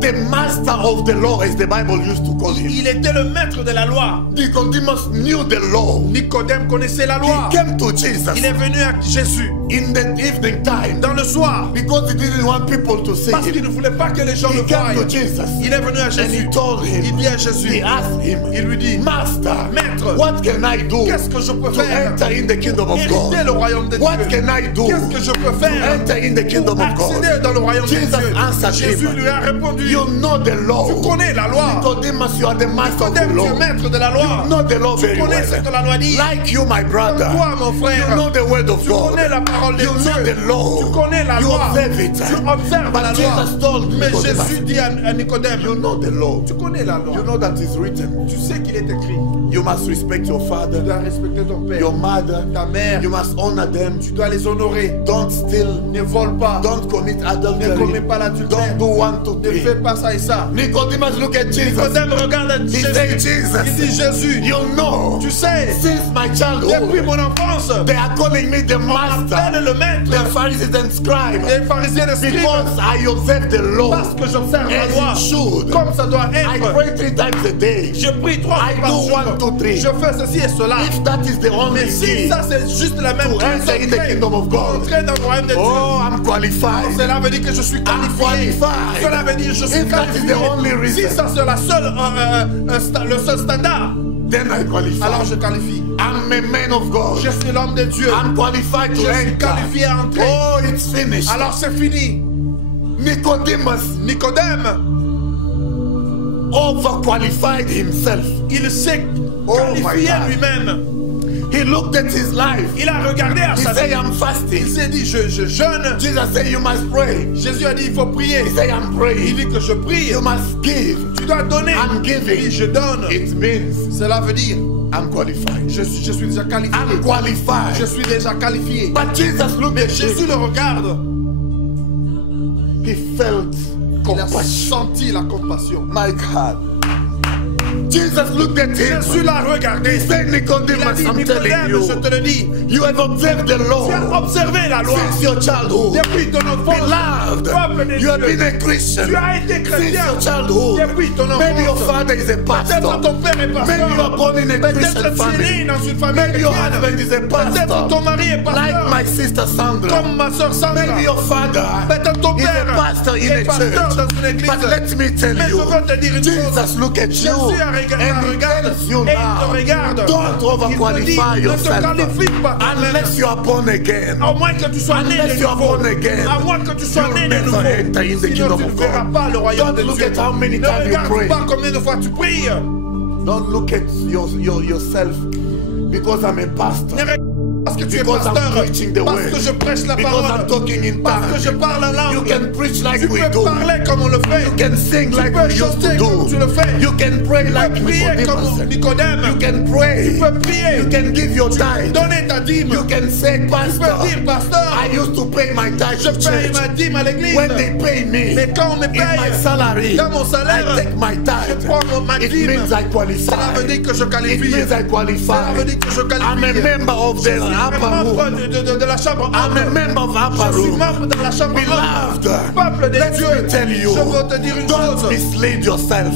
the master of the law, as the Bible used to call him. Il était le maître de la loi. Nicodemus knew the law. Nicodème connaissait la loi. He came to Jesus Il est venu à Jésus in the evening time dans le soir because he didn't want people to see parce qu'il him. ne voulait pas que les gens le He came voient. to Jesus Il est venu à and Jésus. he told Il him, dit à he Jésus, asked him, il lui dit, Master, Maître, what can I do qu'est-ce que je peux to faire enter in the kingdom of hériter le God? royaume de What Dieu? can I do Qu'est-ce que je peux to faire enter in the kingdom pour of God? accéder dans le royaume de Jesus Dieu? answered Jésus him, lui a répondu, you know the law. tu connais la loi. Nicodemus, you are the master of the Nicodème, tu es law. maître de la loi. You know the law Tu very connais ce que well. la loi dit. Like you, my brother, Toi, mon frère, you know the word of tu God. connais la parole de You Dieu. know the law. Tu connais la You loi. observe it. Tu observes But la loi. Jesus told Mais Nicodemus, Jésus dit à Nicodème, you know the law. tu connais la loi. You know that is written. Tu sais qu'il est écrit. You must respect your Tu father, dois respecter ton père, your mother. ta mère. You must honor them. Tu dois les honorer. Don't steal. Ne vole pas. Don't commit Ne adultery. commets pas l'adultère. Don't do 1, 2, Ne 3. fais pas ça et ça. Nicodemus, look at Jesus. Nicodème regarde He Jésus. said, Jesus, Il dit Jésus, you know, tu sais, since my depuis childhood, mon enfance, they are calling me the appelle master, le maître, the Pharisees and scribes, les pharisiens et les scribes, because I observe the law parce que j'observe la loi, as it should. comme ça doit I être. pray 3 times a day. Je prie 3 I fois par do jour. 1, 2, 3. Je fais ceci et cela. If that is the only Mais si key ça c'est juste la même to enter in the kingdom of God, entrer dans le royaume de Dieu, oh, I'm qualified. cela veut dire que je suis qualifié. qualified. Cela veut dire que je suis If that is qualifié. the only reason, Si ça c'est la seule, le seul standard, then I qualify. alors je qualifie. I'm a man of God. Je suis l'homme de Dieu. I'm qualified to Je suis enter. qualifié à entrer. Oh, it's finished. Alors c'est fini. Nicodemus Nicodème, overqualified himself. il s'est Oh qualifié my God. lui-même. He looked at his life. Il a regardé à He sa said, vie. I'm Il fasting. s'est dit, je jeûne. Jesus said, you must pray. Jésus a dit, il faut prier. He said, I'm Il praying. dit que je prie. You must give. Tu dois donner. I'm Il giving. dit, je donne. It means Cela veut dire, I'm qualified. je suis déjà qualifié. I'm Je qualified. suis déjà qualifié. But Jesus looked Mais at Jésus him. le regarde. He felt Il a compassion. senti la compassion. My God. Jesus looked at him. Jésus l'a regardé. He said, Il a Nicodemus, dit, I'm telling Nicodème, je you, te le dis. you have observed the Tu as law observé la loi. since your childhood. Depuis ton enfance. Peuple de Beloved, you have Dieu. been a Christian Tu as été since chrétien. your childhood. Depuis ton Maybe your enfance. father is a Peut-être pastor. ton père est Maybe you are pasteur. born in a Peut-être Christian tu es né family. dans une famille Maybe your chrétienne. husband is a Peut-être ton pastor. mari est Like pasteur. my sister Sandra. Comme ma soeur Sandra. Maybe your father Peut-être ton is père a pastor in est a pasteur church. dans une église. But let me tell Mais je you, veux te dire une chose. Jesus look at you. Jésus a regarde et il te regarde. Don't overqualify Ne te yourself qualifie pas unless you are born again. à moins que tu sois né Unless de you are nouveau. born again, À moins que tu sois né de never nouveau. enter in the Sinon kingdom tu ne of verras God. pas le royaume de Don't look Dieu. at how many Ne times you regarde pray. pas combien de fois tu pries. Don't look at yourself because I'm a pastor. Ne regarde parce que tu es Because I'm pasteur. preaching the Parce word. que je prêche la Because I'm parole. talking in Parce que je tongues. parle en langue. You can preach like Tu we peux do. parler comme on le fait. You can sing like peux we used to chanter comme tu le do. fais. You can pray Tu like peux prier comme Nicodemus. Nicodème. You can pray. Tu peux prier. You can give your tithe. Donner ta dîme. You can say, Tu peux Pastor, dire, pasteur, I used to pay my tithe je to paye church. ma dîme à l'église. When they pay me Mais quand on me in my paye salary, dans mon salaire, I take my je tithe. prends ma It dîme. means I Cela qualify. veut dire que je It qualifie. means I qualify. Cela veut dire que je qualifie. I'm a member of the Je suis upper membre room. de la chambre I'm a haute. member of upper Je suis room. membre de la chambre haute. Beloved, Peuple de let Dieu, me tell you, je veux te dire une don't chose. mislead yourself.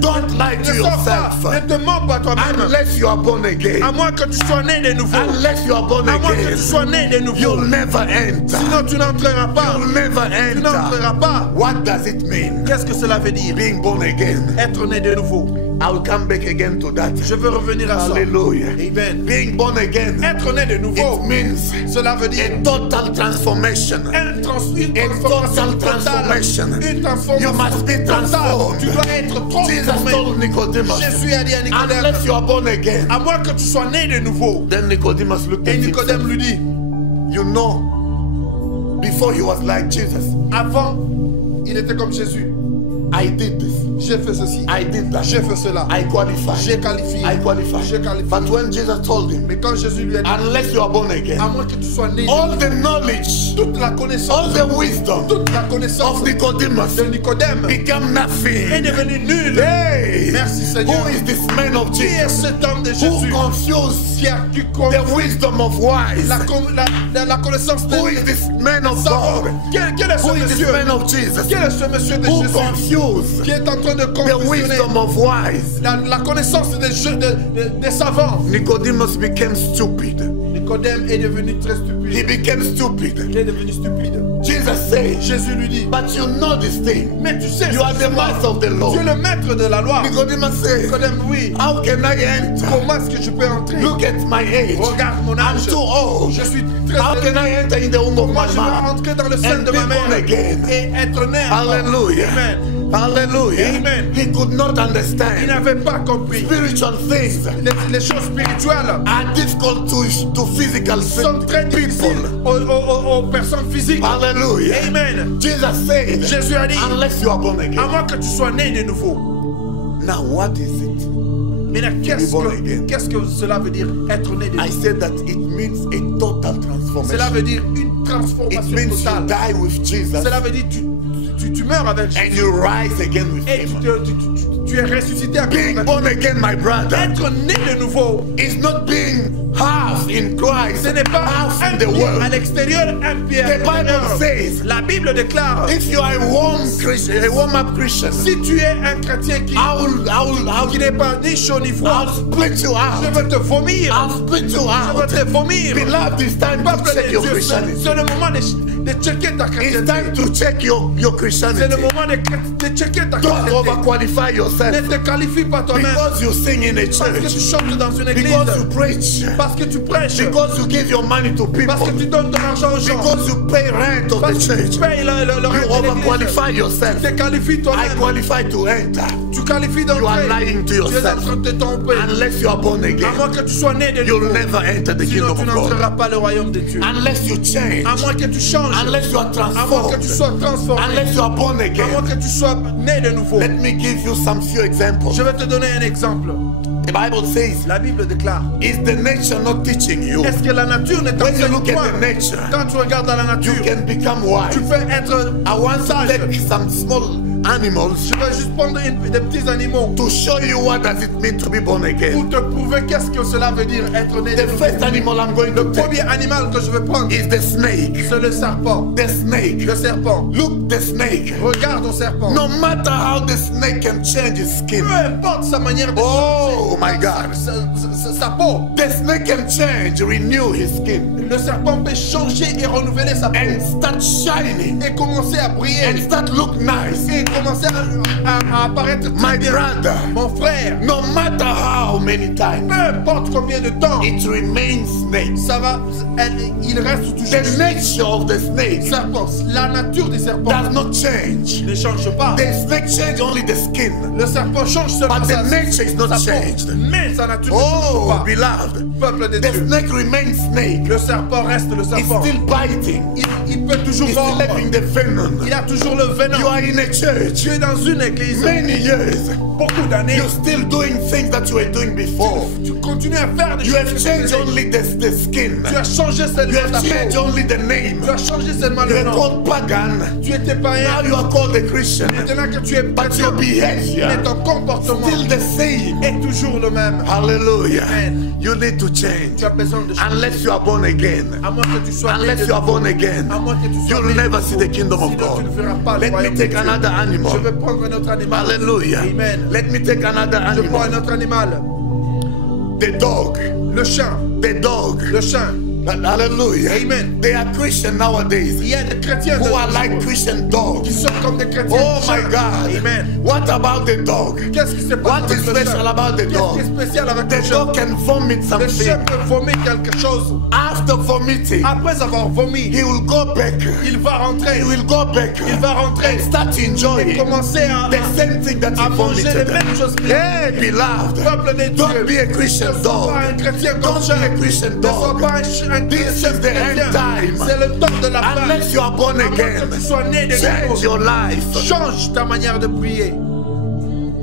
Don't lie to Ne sors pas, yourself. ne te mens pas toi-même. Unless you are born À again. moins que tu sois né de nouveau. Unless you are born À moins que tu again, sois né de nouveau. you'll never enter. Sinon tu n'entreras pas. You'll never Tu n'entreras enter. pas. What does it mean? Qu'est-ce que cela veut dire? Being born again. Être né de nouveau. I'll come back again to that. Je veux revenir à ça. Hallelujah. Amen. Being born again, Être né de nouveau. it means Cela veut dire a total transformation. une transformation total transformation. Une transformation You must be totale. transformed. Tu dois être Jesus transformé. told Nicodemus, Jésus a dit à Nicodème, unless you are born again. à moins que tu sois né de nouveau. Then Nicodemus looked at Et Nicodème himself. lui dit, You know, before he was like Jesus, avant, il était comme Jésus. I did this. J'ai fait ceci. I did that. J'ai fait cela. I qualified. J'ai qualifié. I qualified. J'ai qualifié. But when Jesus told him, Mais quand Jésus lui a dit, unless you are born à again, moins que tu sois né, all the knowledge, toute la all connaissance, the wisdom toute la connaissance of Nicodemus de Nicodème become est nothing. devenue nulle. Hey, Merci Seigneur. who is this man of Qui est Jesus cet homme de who Jésus confused qui a the wisdom of wise? la connaissance de Who is this man of God? Quel est ce Who is this monsieur? man of Jesus Quel est ce monsieur de who Jésus confused qui est en train de the confusionner wisdom of wise? la connaissance des savants? Nicodemus became stupid. Nicodème est devenu très He stupide. became stupid. Il est devenu stupide. Jesus said, Jésus lui dit, but you know this thing. mais tu sais, You are the master of the law. tu es le maître de la loi. Nicodemus said, Nicodème, oui. how can I enter? Comment est-ce que je peux entrer? Look at my age. Regarde mon I'm âge. too old. Je suis très How can I enter in the womb of Comment my je vais mother entrer dans le sein and de be ma born mère again? et être né encore? Hallelujah. Amen. Hallelujah. Amen. He could not Il understand. n'avait pas compris. Spiritual things Les choses spirituelles are difficult to physical sont très difficiles people. aux personnes physiques. Hallelujah. Amen. Jesus said, Jésus a dit, unless you are born à again. moins que tu sois né de nouveau. Now what is it? Mais là, born again. qu'est-ce que cela veut dire être né de I nouveau? said that it means a total Cela transformation. veut dire une It transformation means you totale. die with Jesus Cela veut dire tu meurs avec and Jésus you rise again with et him. tu es ressuscité à Being born again, my brother, Être né de nouveau, is not being half in Christ, ce n'est pas half un in the pied à world. l'extérieur, un pied à The Bible l'intérieur. says, La Bible déclare, if you are a warm Christian, a warm-up Christian, si tu es un chrétien qui n'est pas ni chaud ni froid, I'll split you je out. veux te vomir. I'll split you Je veux out. te vomir. Beloved, it's time to Peuple check de your Dieu, Christianity. c'est le moment de checker ta It's chrétienté. time to check your C'est le Christianity. moment de checker ta Don't chrétienté. overqualify Ne yourself te qualifie pas toi-même because you sing in a parce que tu church, chantes dans une église, because you preach, parce que tu prêches, because you give your money to parce que people, tu donnes ton argent aux gens, because you pay rent of parce the que tu church. payes le You rente de l'église. overqualify yourself. Tu te qualifies I toi-même. qualify to enter. Tu qualifies d'entrer. You are lying to Tu es en yourself. train de te tromper. Unless you are born À again, moins que tu sois né de you'll nouveau. never enter the Sinon, kingdom tu of God. n'entreras pas le royaume de Dieu. Unless you change, À moins que tu changes. unless you are À moins que transformed, tu sois transformé. unless you are born À moins again. que tu sois né de nouveau. Let me give you some few examples. Je vais te donner un exemple. The Bible says, La Bible déclare. is the nature not teaching you? Est-ce que la nature ne When you t'enseigne look point? at the nature, Quand tu regardes dans la you nature, can become wise. tu peux être I want to sage. take some small animals Je vais juste prendre des petits animaux to show you what does it mean to be born pour again. te prouver qu'est-ce que cela veut dire être né de The nouveau. first animal I'm going to Le take premier animal que je vais prendre, is the snake. c'est le serpent. The snake. Le serpent. Look, the snake. Regarde au serpent. No matter how the snake can change its skin. Peu importe sa manière de Oh my God. sa peau. The snake can change, renew his skin, Le serpent peut changer et renouveler sa peau. and start shining, Et commencer à briller. and start look nice. Et commencer à apparaître très My bien. brother, Mon frère, no matter how many times, peu importe combien de temps, it remains snake. ça va, il reste toujours The nature of the snake serpent. La nature des serpents does not change. ne change pas. The snake change only the skin, Le serpent change seulement but sa, the nature is not sa peau. changed. Mais sa nature ne Oh, change pas. beloved, Peuple de the Dieu, snake remains snake. le serpent reste le It's serpent. still biting. Il peut toujours It's still mordre. having the venom. Il a toujours le venin. You are in a church Tu es dans une église many years. beaucoup d'années. You're still doing things that you were doing before. Tu continues à faire des You choses. have que tu changed faisais. only the skin. Tu as changé You seulement have ta changed peau. only the name. Tu as changé seulement You le are nom. called pagan. Tu étais païen. Now you are called a Christian. Maintenant que tu es But chrétien, your mais behavior ton comportement still the same. est toujours le même. Hallelujah. Amen. You need to change. Tu as besoin de changer. Unless you are born again. À moins que tu sois né Unless de you are nouveau. born again. À moins que tu sois You'll né de never nouveau. see the kingdom of Sinon, tu ne God. verras pas le Let me royaume de take Dieu. another Je animal. vais prendre un autre animal. Hallelujah. Amen. Let me take another Je prends un animal. autre animal. The dog. Le chien. The dog. Le chien. Hallelujah. Amen. They are Christian Il nowadays y a des chrétiens who de are nos like jours Christian qui dogs. sont comme des chrétiens. Oh chiens. my God. Amen. What about the dog? Qu'est-ce qui se passe What avec is le special chien? about the Qu'est-ce dog? qui est spécial avec le The chien? dog can vomit Le chien something. peut vomir quelque chose. After vomiting, Après avoir vomi, he will go back. il va rentrer. He will go back. Il va rentrer and start et enjoying commencer à the same thing that he manger les vomited. mêmes choses. Hey, beloved, Peuple de Dieu, don't be a Christian ne sois pas un dog. chrétien comme Don't chien. be a Christian Ne sois dog. pas un This chrétien is the end chrétien. time. C'est le temps de la fin. Unless you are born À moins again, que tu sois né de change nouveau. your life. Change ta manière de prier.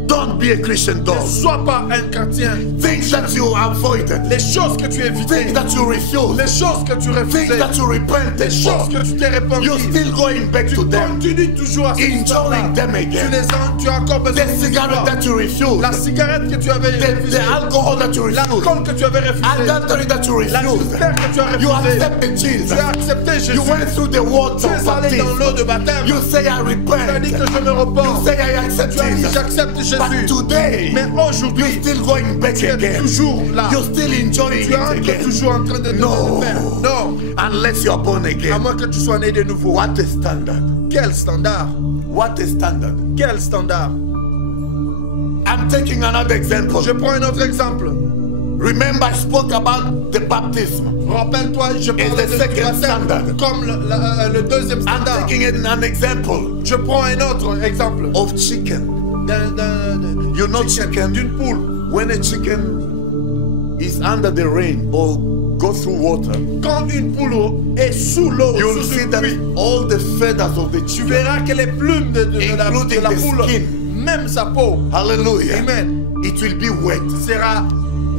Don't be a Christian Ne dog. sois pas un chrétien. Things that you avoided, Les choses que tu évitais, things that you refused, les choses que tu things refusais, that you les repented choses for, que tu t'es repenti, you're still going back tu to them. continues toujours à ces histoires-là. Enjoying them Tu again. tu as encore besoin The de ces cigarette histoires. that you refused, La cigarette que tu avais the refusée, alcohol that you refused, l'alcool que tu avais refusé, adultery that you refused. l'adultère que tu as You refusé, accepted Jesus. tu as accepté Jésus. You went through the Tu water es of allé dans l'eau baptism. de baptême. You say I Tu as dit repent. que je me You repens. say I accept Tu as dit Jesus. j'accepte But Jésus. today, Mais you're aujourd'hui, still going back tu es again. toujours là. You're still enjoying Tu it es again. toujours en train de No. le faire. Non. Unless you are born À again. moins que tu sois né de nouveau. What a standard. Quel standard? What a standard. Quel standard? I'm taking another example. Je prends un autre exemple. Remember, I spoke about the baptism. Rappelle-toi, je parlais the de second baptême standard. comme le deuxième I'm standard. taking an example Je prends un autre exemple. of chicken. You know chicken. D'une poule. When a chicken is under the rain or go through water, Quand une poule est sous l'eau, you'll sous see une that pluie, all the feathers of the tu chicken, verras que les plumes de la Including the poule, skin. même sa peau, hallelujah, Amen, it will be wet. sera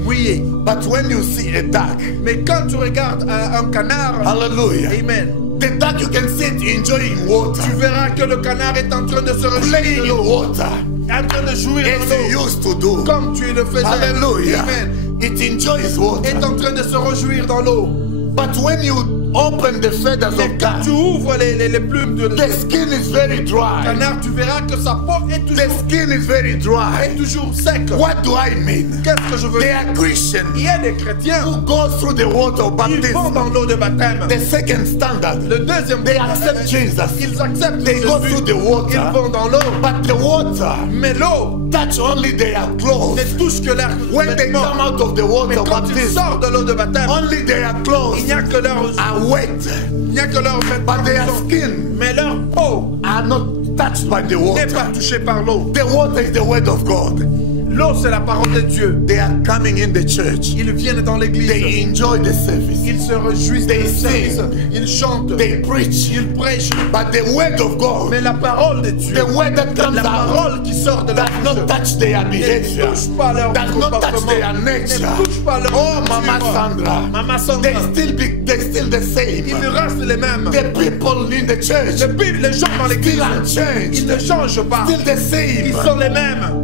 mouillée. But when you see a duck, Mais quand tu regardes un canard, hallelujah, Amen, the duck you can see it enjoying water, tu verras que le canard est en train de se réjouir playing de in l'eau, water, en train de jouir as dans he l'eau, used to do. comme tu le faisais. Hallelujah. Amen. It enjoys water. Est en train de se réjouir dans l'eau. But when you open the feathers Mais of quand tu duck, ouvres les plumes de the skin is very dry. canard, tu verras que sa peau est The toujours, skin is very dry. sec. What do I mean? Qu'est-ce que je veux They dire? are Christians Il y a des chrétiens who go through the water of qui vont dans baptism. l'eau de baptême. The second standard, Le deuxième, they accept Jesus. ils acceptent They go through Jésus. the water, Ils vont dans l'eau. but the water Mais l'eau touch only their clothes. ne touche que leur When they vêtement. come out of the Mais water of quand ils baptism, sortent de l'eau de baptême, only their clothes il n'y a que leur are wet, vêtements but their qui sont- skin mais leur peau are not touched by the n'est water. pas touchée par l'eau. The water is the word of God. L'eau, c'est la parole de Dieu. They are coming in the church. Ils viennent dans l'église. They enjoy the service. Ils se réjouissent They du service. sing. Ils chantent. They preach. Ils prêchent. But the word of God, Mais la parole de Dieu, the word that comes la out, parole qui sort de la does not touch their ne behavior, touche pas leur does not touch comportement, their ne nature. touche pas leur Oh, Mama nature. Sandra, Maman Sandra, they still the same. ils restent les mêmes. The people in the church, Les gens dans l'église, still unchanged, ils ne changent pas. still the Ils same. sont les mêmes.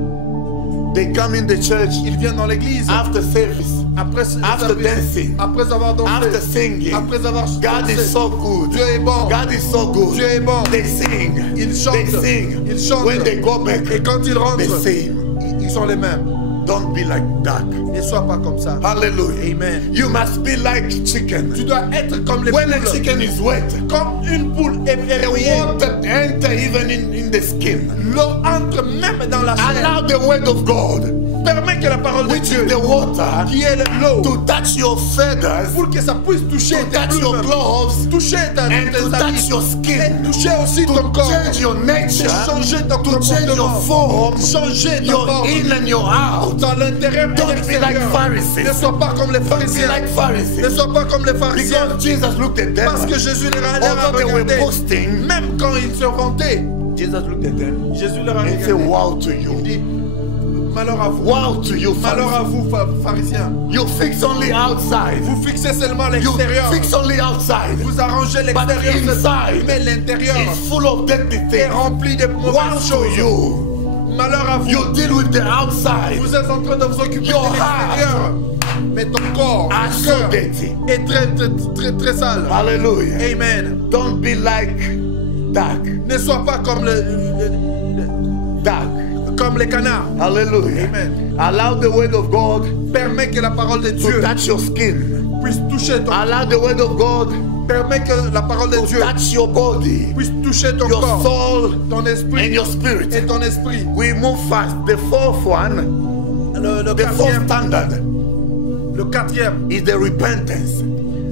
They come in the church Ils viennent dans l'église after service, après le after service, dancing, après avoir dansé, after singing. après avoir God dansé. is so good. Dieu est bon. God is so good. Dieu est bon. They sing. Ils chantent. They sing. Ils chantent. When they go back, Et quand ils rentrent, the same. ils sont les mêmes. Don't be like duck. Ne sois pas comme ça. Hallelujah. Amen. You must be like chicken. Tu dois être comme les When a poules. chicken is wet, Comme une poule est the mouillée. water enter even in the skin. L'eau entre même dans la chair. Allow the word of God, Permets que la parole de which Dieu, is the water, qui est l'eau, to touch your feathers, pour que ça puisse toucher to tes touch your plumes, clothes, toucher and to tes touch habits, your et skin, toucher aussi ton to corps, change your de nature, changer ton to change your comportement, form, changer ton your forme, in and your out. dans l'intérieur et Don't be like l'extérieur. Pharisees. Ne sois pas comme les Don't be pharisiens. like Ne Pharisees. sois pas comme les pharisiens. Because Jesus looked at Parce que them. Jésus leur a Although they were regardé. boasting, Même quand ils se vantaient, Jesus looked at them Jésus leur a and said, regardé. "Woe to Il you. dit, malheur à vous. Woe to you, Malheur à Pharisees. vous, pharisiens. You fix only outside. Vous fixez seulement You l'extérieur. fix only outside. Vous arrangez l'extérieur, inside mais l'intérieur It's full of dirty est things. rempli de Woe mauvaises to choses. you. Malheur à vous. You deal with the outside. Vous êtes en train de vous occuper de Your l'extérieur. Mais ton corps, Are ton so cœur dirty. est très sale. Hallelujah. Amen. Don't be like duck. Ne sois pas comme comme les canards. Hallelujah. Amen. Allow the word of God Permets que la parole de Dieu to touch your skin. puisse toucher ton corps. Allow the word of God Permets que la parole de to Dieu touch your body, puisse toucher ton your corps, soul, ton and esprit your spirit. et ton esprit. We move fast. The fourth one, Le the fourth quatrième, standard le quatrième, is the repentance.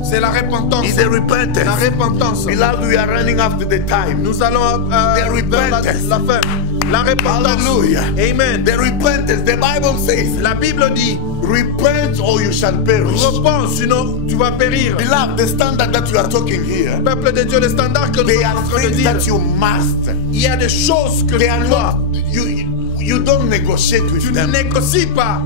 c'est la repentance. Is the La repentance. repentance. Beloved, we are running after the time. Nous allons vers repentance. la fin. La repentance. Hallelujah. Amen. The repentance. The Bible says, La Bible dit, repent or you shall perish. repens, sinon tu vas périr. Beloved, the standard that you are talking here, Peuple de Dieu, le standard que nous they sommes are en train de things dire, that you must. il y a des choses que They are tu dois. not, you don't negotiate Tu with ne them. négocies pas.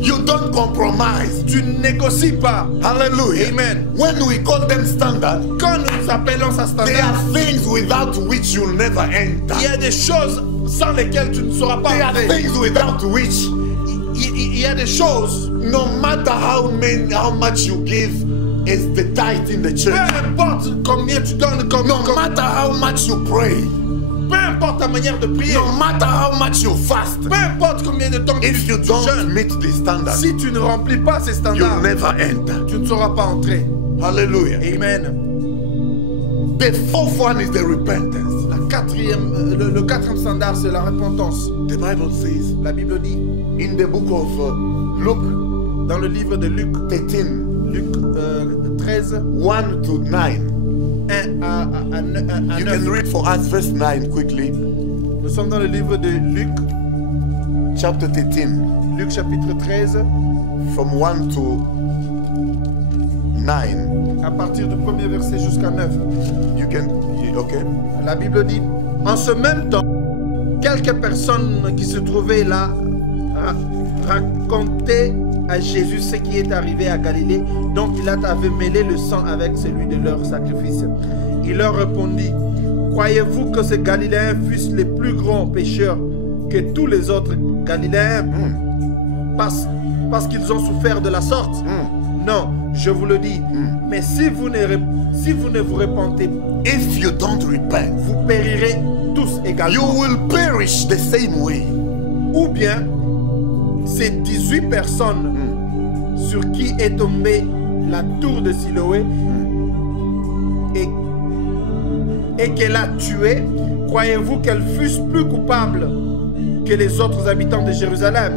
You don't compromise. Tu ne négocies pas. Hallelujah. Amen. When we call them standard, Quand nous appelons ça they standard, are things without which you'll never enter. il y a des choses sans lesquelles tu ne sauras pas They are entrer. things without which, Il y a des choses, no matter how much you give, is the tithe in the peu church. importe combien tu donnes, No matter how much you pray, peu importe ta manière de prier, no matter how much you fast, peu importe combien de temps if you tu don't jeûnes, meet the standard, si tu ne remplis pas ces you'll standards, never enter. tu ne sauras pas entrer. Hallelujah. Amen. The fourth one is the repentance. Le quatrième standard, c'est la repentance. The Bible says La Bible dit, in the book of Luke dans le livre de Luc, 13, Luc 13, 1 to 9. 1 à 9. You can read for us verse 9 quickly. Nous sommes dans le livre de Luc, Chapter 13, Luc chapitre 13, from 1 to 9. à partir du premier verset jusqu'à 9. Okay. La Bible dit, en ce même temps, quelques personnes qui se trouvaient là racontaient à Jésus ce qui est arrivé à Galilée, dont Pilate avait mêlé le sang avec celui de leur sacrifice. Il leur répondit, croyez-vous que ces Galiléens fussent les plus grands pécheurs que tous les autres Galiléens parce qu'ils ont souffert de la sorte? Non, je vous le dis. Mais si vous ne vous repentez, If you don't repent, vous périrez tous également. you will perish the same way. Ou bien, ces 18 personnes sur qui est tombée la tour de Siloé et qu'elle a tué, croyez-vous qu'elles fussent plus coupables que les autres habitants de Jérusalem?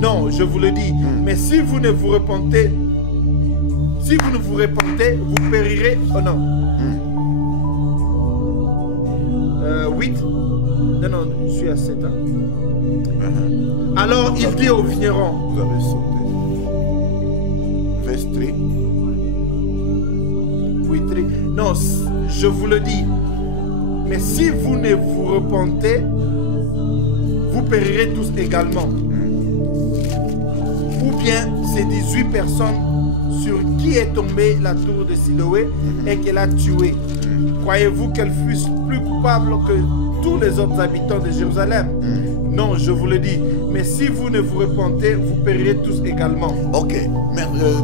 Non, je vous le dis. Mais si vous ne vous repentez, vous périrez. Oh non. 8. Non, je suis à 7. Alors il dit au vigneron. Vous avez sauté. Verse 3. Oui, non, je vous le dis. Mais si vous ne vous repentez, vous périrez tous également. Ou bien ces 18 personnes sur qui est tombée la tour de Siloé et qu'elle a tué. Croyez-vous qu'elles fussent plus coupables que tous les autres habitants de Jérusalem? Non, je vous le dis. Mais si vous ne vous repentez, vous périrez tous également. Okay.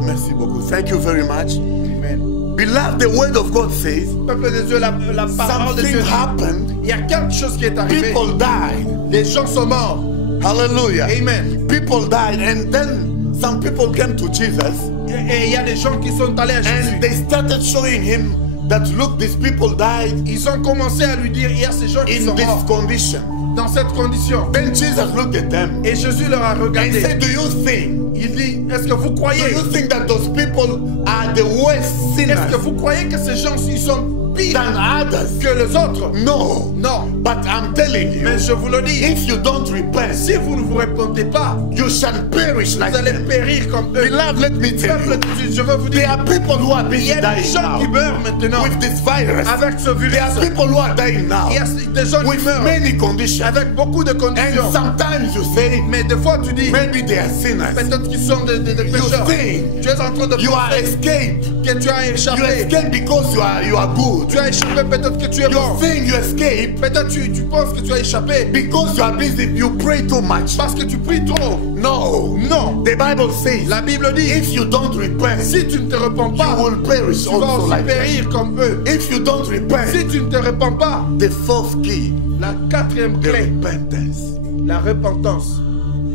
Merci beaucoup. Thank you very much. Amen. Beloved, the word of God says, Peuple de Dieu, la parole de something Dieu dit, happened. il y a quelque chose qui est arrivé. People died. Les gens sont morts. Hallelujah. Amen. People died, and then some people came to Jesus. Et il y a des gens qui sont allés à Jésus. And they started showing him that, look, these people died Ils ont commencé à lui dire, il y a ces gens qui in sont this morts condition. dans cette condition. Then Jesus looked at them Et Jésus leur a and regardé. said, do you think Il dit, est-ce que vous Do croyez? you think that those people are the worst Est-ce que sinners vous croyez que ces gens ils sont pires than others? que les autres? No. Non. But I'm telling you, Mais je vous le dis, if you don't repent, si vous ne vous répentez pas, you shall perish like vous allez them. périr comme eux. Beloved, let me tell Peuple you, de Dieu, je veux vous there dire, are people who are il busy y a des dying gens qui now meurent maintenant with this virus. avec ce virus. There are people who are dying now Il y a des gens qui with meurent many conditions. avec beaucoup de And conditions. sometimes you say, Mais des fois tu dis, maybe they are sinners. peut-être qu'ils sont des pécheurs. think Tu es en train de You are penser escaped. que tu as You échappé. escaped because you are good. Tu as échappé, peut-être que tu es You mort. think you escaped Peut-être tu penses que tu as échappé because you are busy. You pray too much. parce que tu pries trop. No. Non. The Bible says, La Bible dit, if you don't repent, si tu ne te repens you pas, will perish tu vas also aussi like them. périr comme eux. If you don't repent, Si tu ne te repens pas, the fourth key, la quatrième the clé, repentance. la repentance.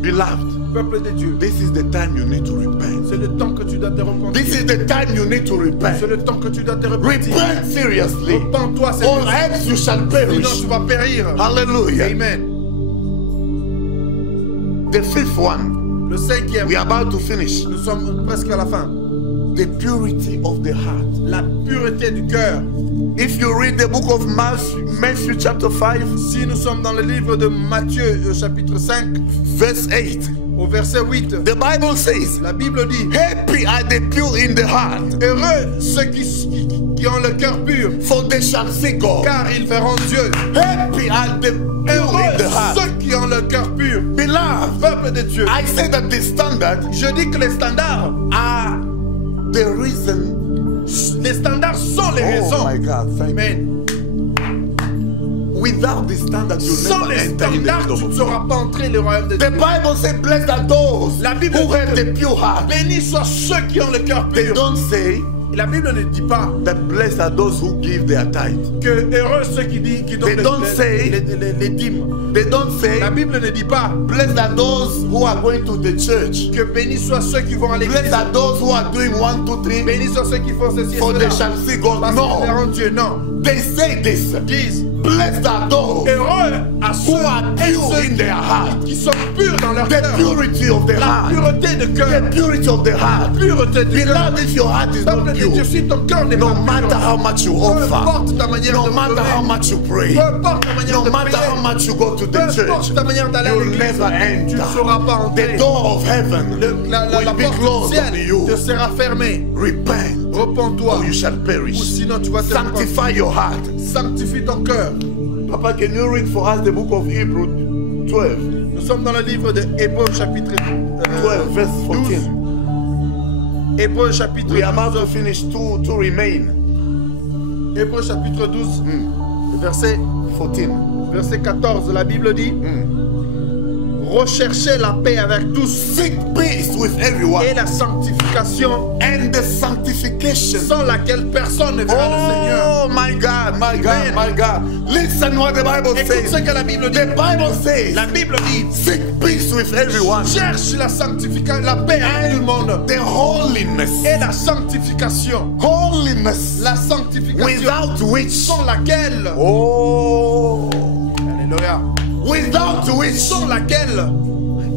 Beloved, Peuple de Dieu, this is the time you need to repent. c'est le temps que tu dois te repentir. This is the time you need to C'est repent. le temps que tu dois te repentir. Repent seriously, Repens-toi, or Seigneur. else you shall Sinon perish. tu vas périr. Hallelujah. Amen. The fifth one, Le cinquième, we are about to finish. nous sommes presque à la fin. The purity of the heart. La pureté du cœur. If you read the book of Matthew chapter 5, Si nous sommes dans le livre de Matthieu, chapitre 5, verse 8, au verset 8, the Bible says, la Bible dit, happy are the pure in the heart, heureux ceux qui ont le cœur pur, for they shall see God. car ils verront Dieu. Happy are the pure in Heureux the heart. ceux qui ont le cœur pur. Beloved, Peuple de Dieu, I say that the standard je dis que les standards, are the reason. les standards sont les raisons. Oh my God, thank you. Amen. Without the standard, you Sans never les enter in the standards, tu kingdom ne of sauras God. pas entrer le royaume de The Dieu. Bible says, blessed are those La Bible who dit have que the pure heart. bénis soient ceux qui ont le cœur They pur. don't say La Bible ne dit pas that blessed are those who give their tithe. que heureux ceux qui donnent They don't say- les dîmes. They don't say La Bible ne dit pas blessed are those who are going to the church. que bénis soient ceux qui vont à l'église. Blessed are those who are doing 1, 2, 3. Bénis soient ceux qui font ceci et For cela. they shall see God. Parce qu'ils verront No. Dieu. Non. They say this. Disent Blessed are those heureux à who ceux are et pure ceux in their heart. qui sont purs dans leur The cœur. purity of the La heart. pureté de cœur. The purity of the heart. Pureté du cœur. Beloved, if your heart is not Peuple de Dieu, pure, si ton cœur n'est no pas matter pur, how much you peu offer, importe ta manière no de matter how donner, much you pray, peu importe ta manière no de matter how prier, much you go to peu the church, importe ta manière d'aller à you'll l'église, never tu ne sauras pas enter. entrer. The door of heaven La will be porte du closed on ciel you. te sera fermée. Repent, Repens-toi, or you shall ou perish. sinon tu vas te Sanctify your heart. Sanctifie ton cœur. Papa, can you read for us the book of Hebrews 12? Nous sommes dans le livre de Hébreux chapitre 12, verse 14. 12. Hébreux chapitre We are about to 12. finish two remain. Hébreux chapitre 12, verset 14. 14. La Bible dit, recherchez la paix avec tous Seek peace with everyone et la sanctification and the sanctification. sans laquelle personne ne verra le Seigneur. Oh my God, my God, Amen. my God. Listen what the Bible Écoute ce says. que la Bible dit. The Bible says, La Bible dit, seek peace with everyone cherche la sanctification, la paix avec tout le monde the holiness. et la sanctification. Holiness La sanctification without which, sans laquelle, oh, alléluia, without which, sans laquelle,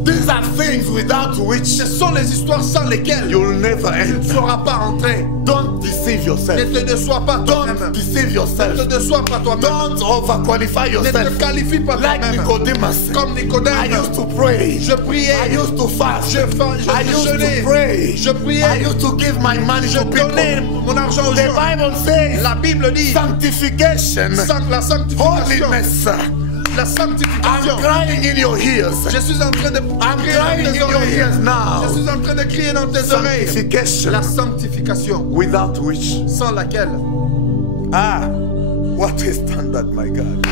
these are things without which ce sont les histoires sans lesquelles you'll never tu ne enter. sauras pas entrer. Don't deceive Ne yourself. te déçois pas Don't toi-même. deceive Ne yourself. te déçois pas toi-même. Don't overqualify Ne te yourself. qualifie pas Like toi-même. Nicodemus. Comme I Nicodème, used to pray. je priais, I used to fast. je I used jeûnais, to pray. je I priais, used to give my money je to donnais people. mon argent aux The gens. Bible says La Bible dit, sanctification, la sanctification, holiness. la I'm sanctification. crying in your ears. Je suis en train de I'm crier dans crying tes in your oreilles. ears Je now. suis en train de crier dans tes oreilles. Sanctification, La sanctification, without which, sans laquelle, what a standard, my God.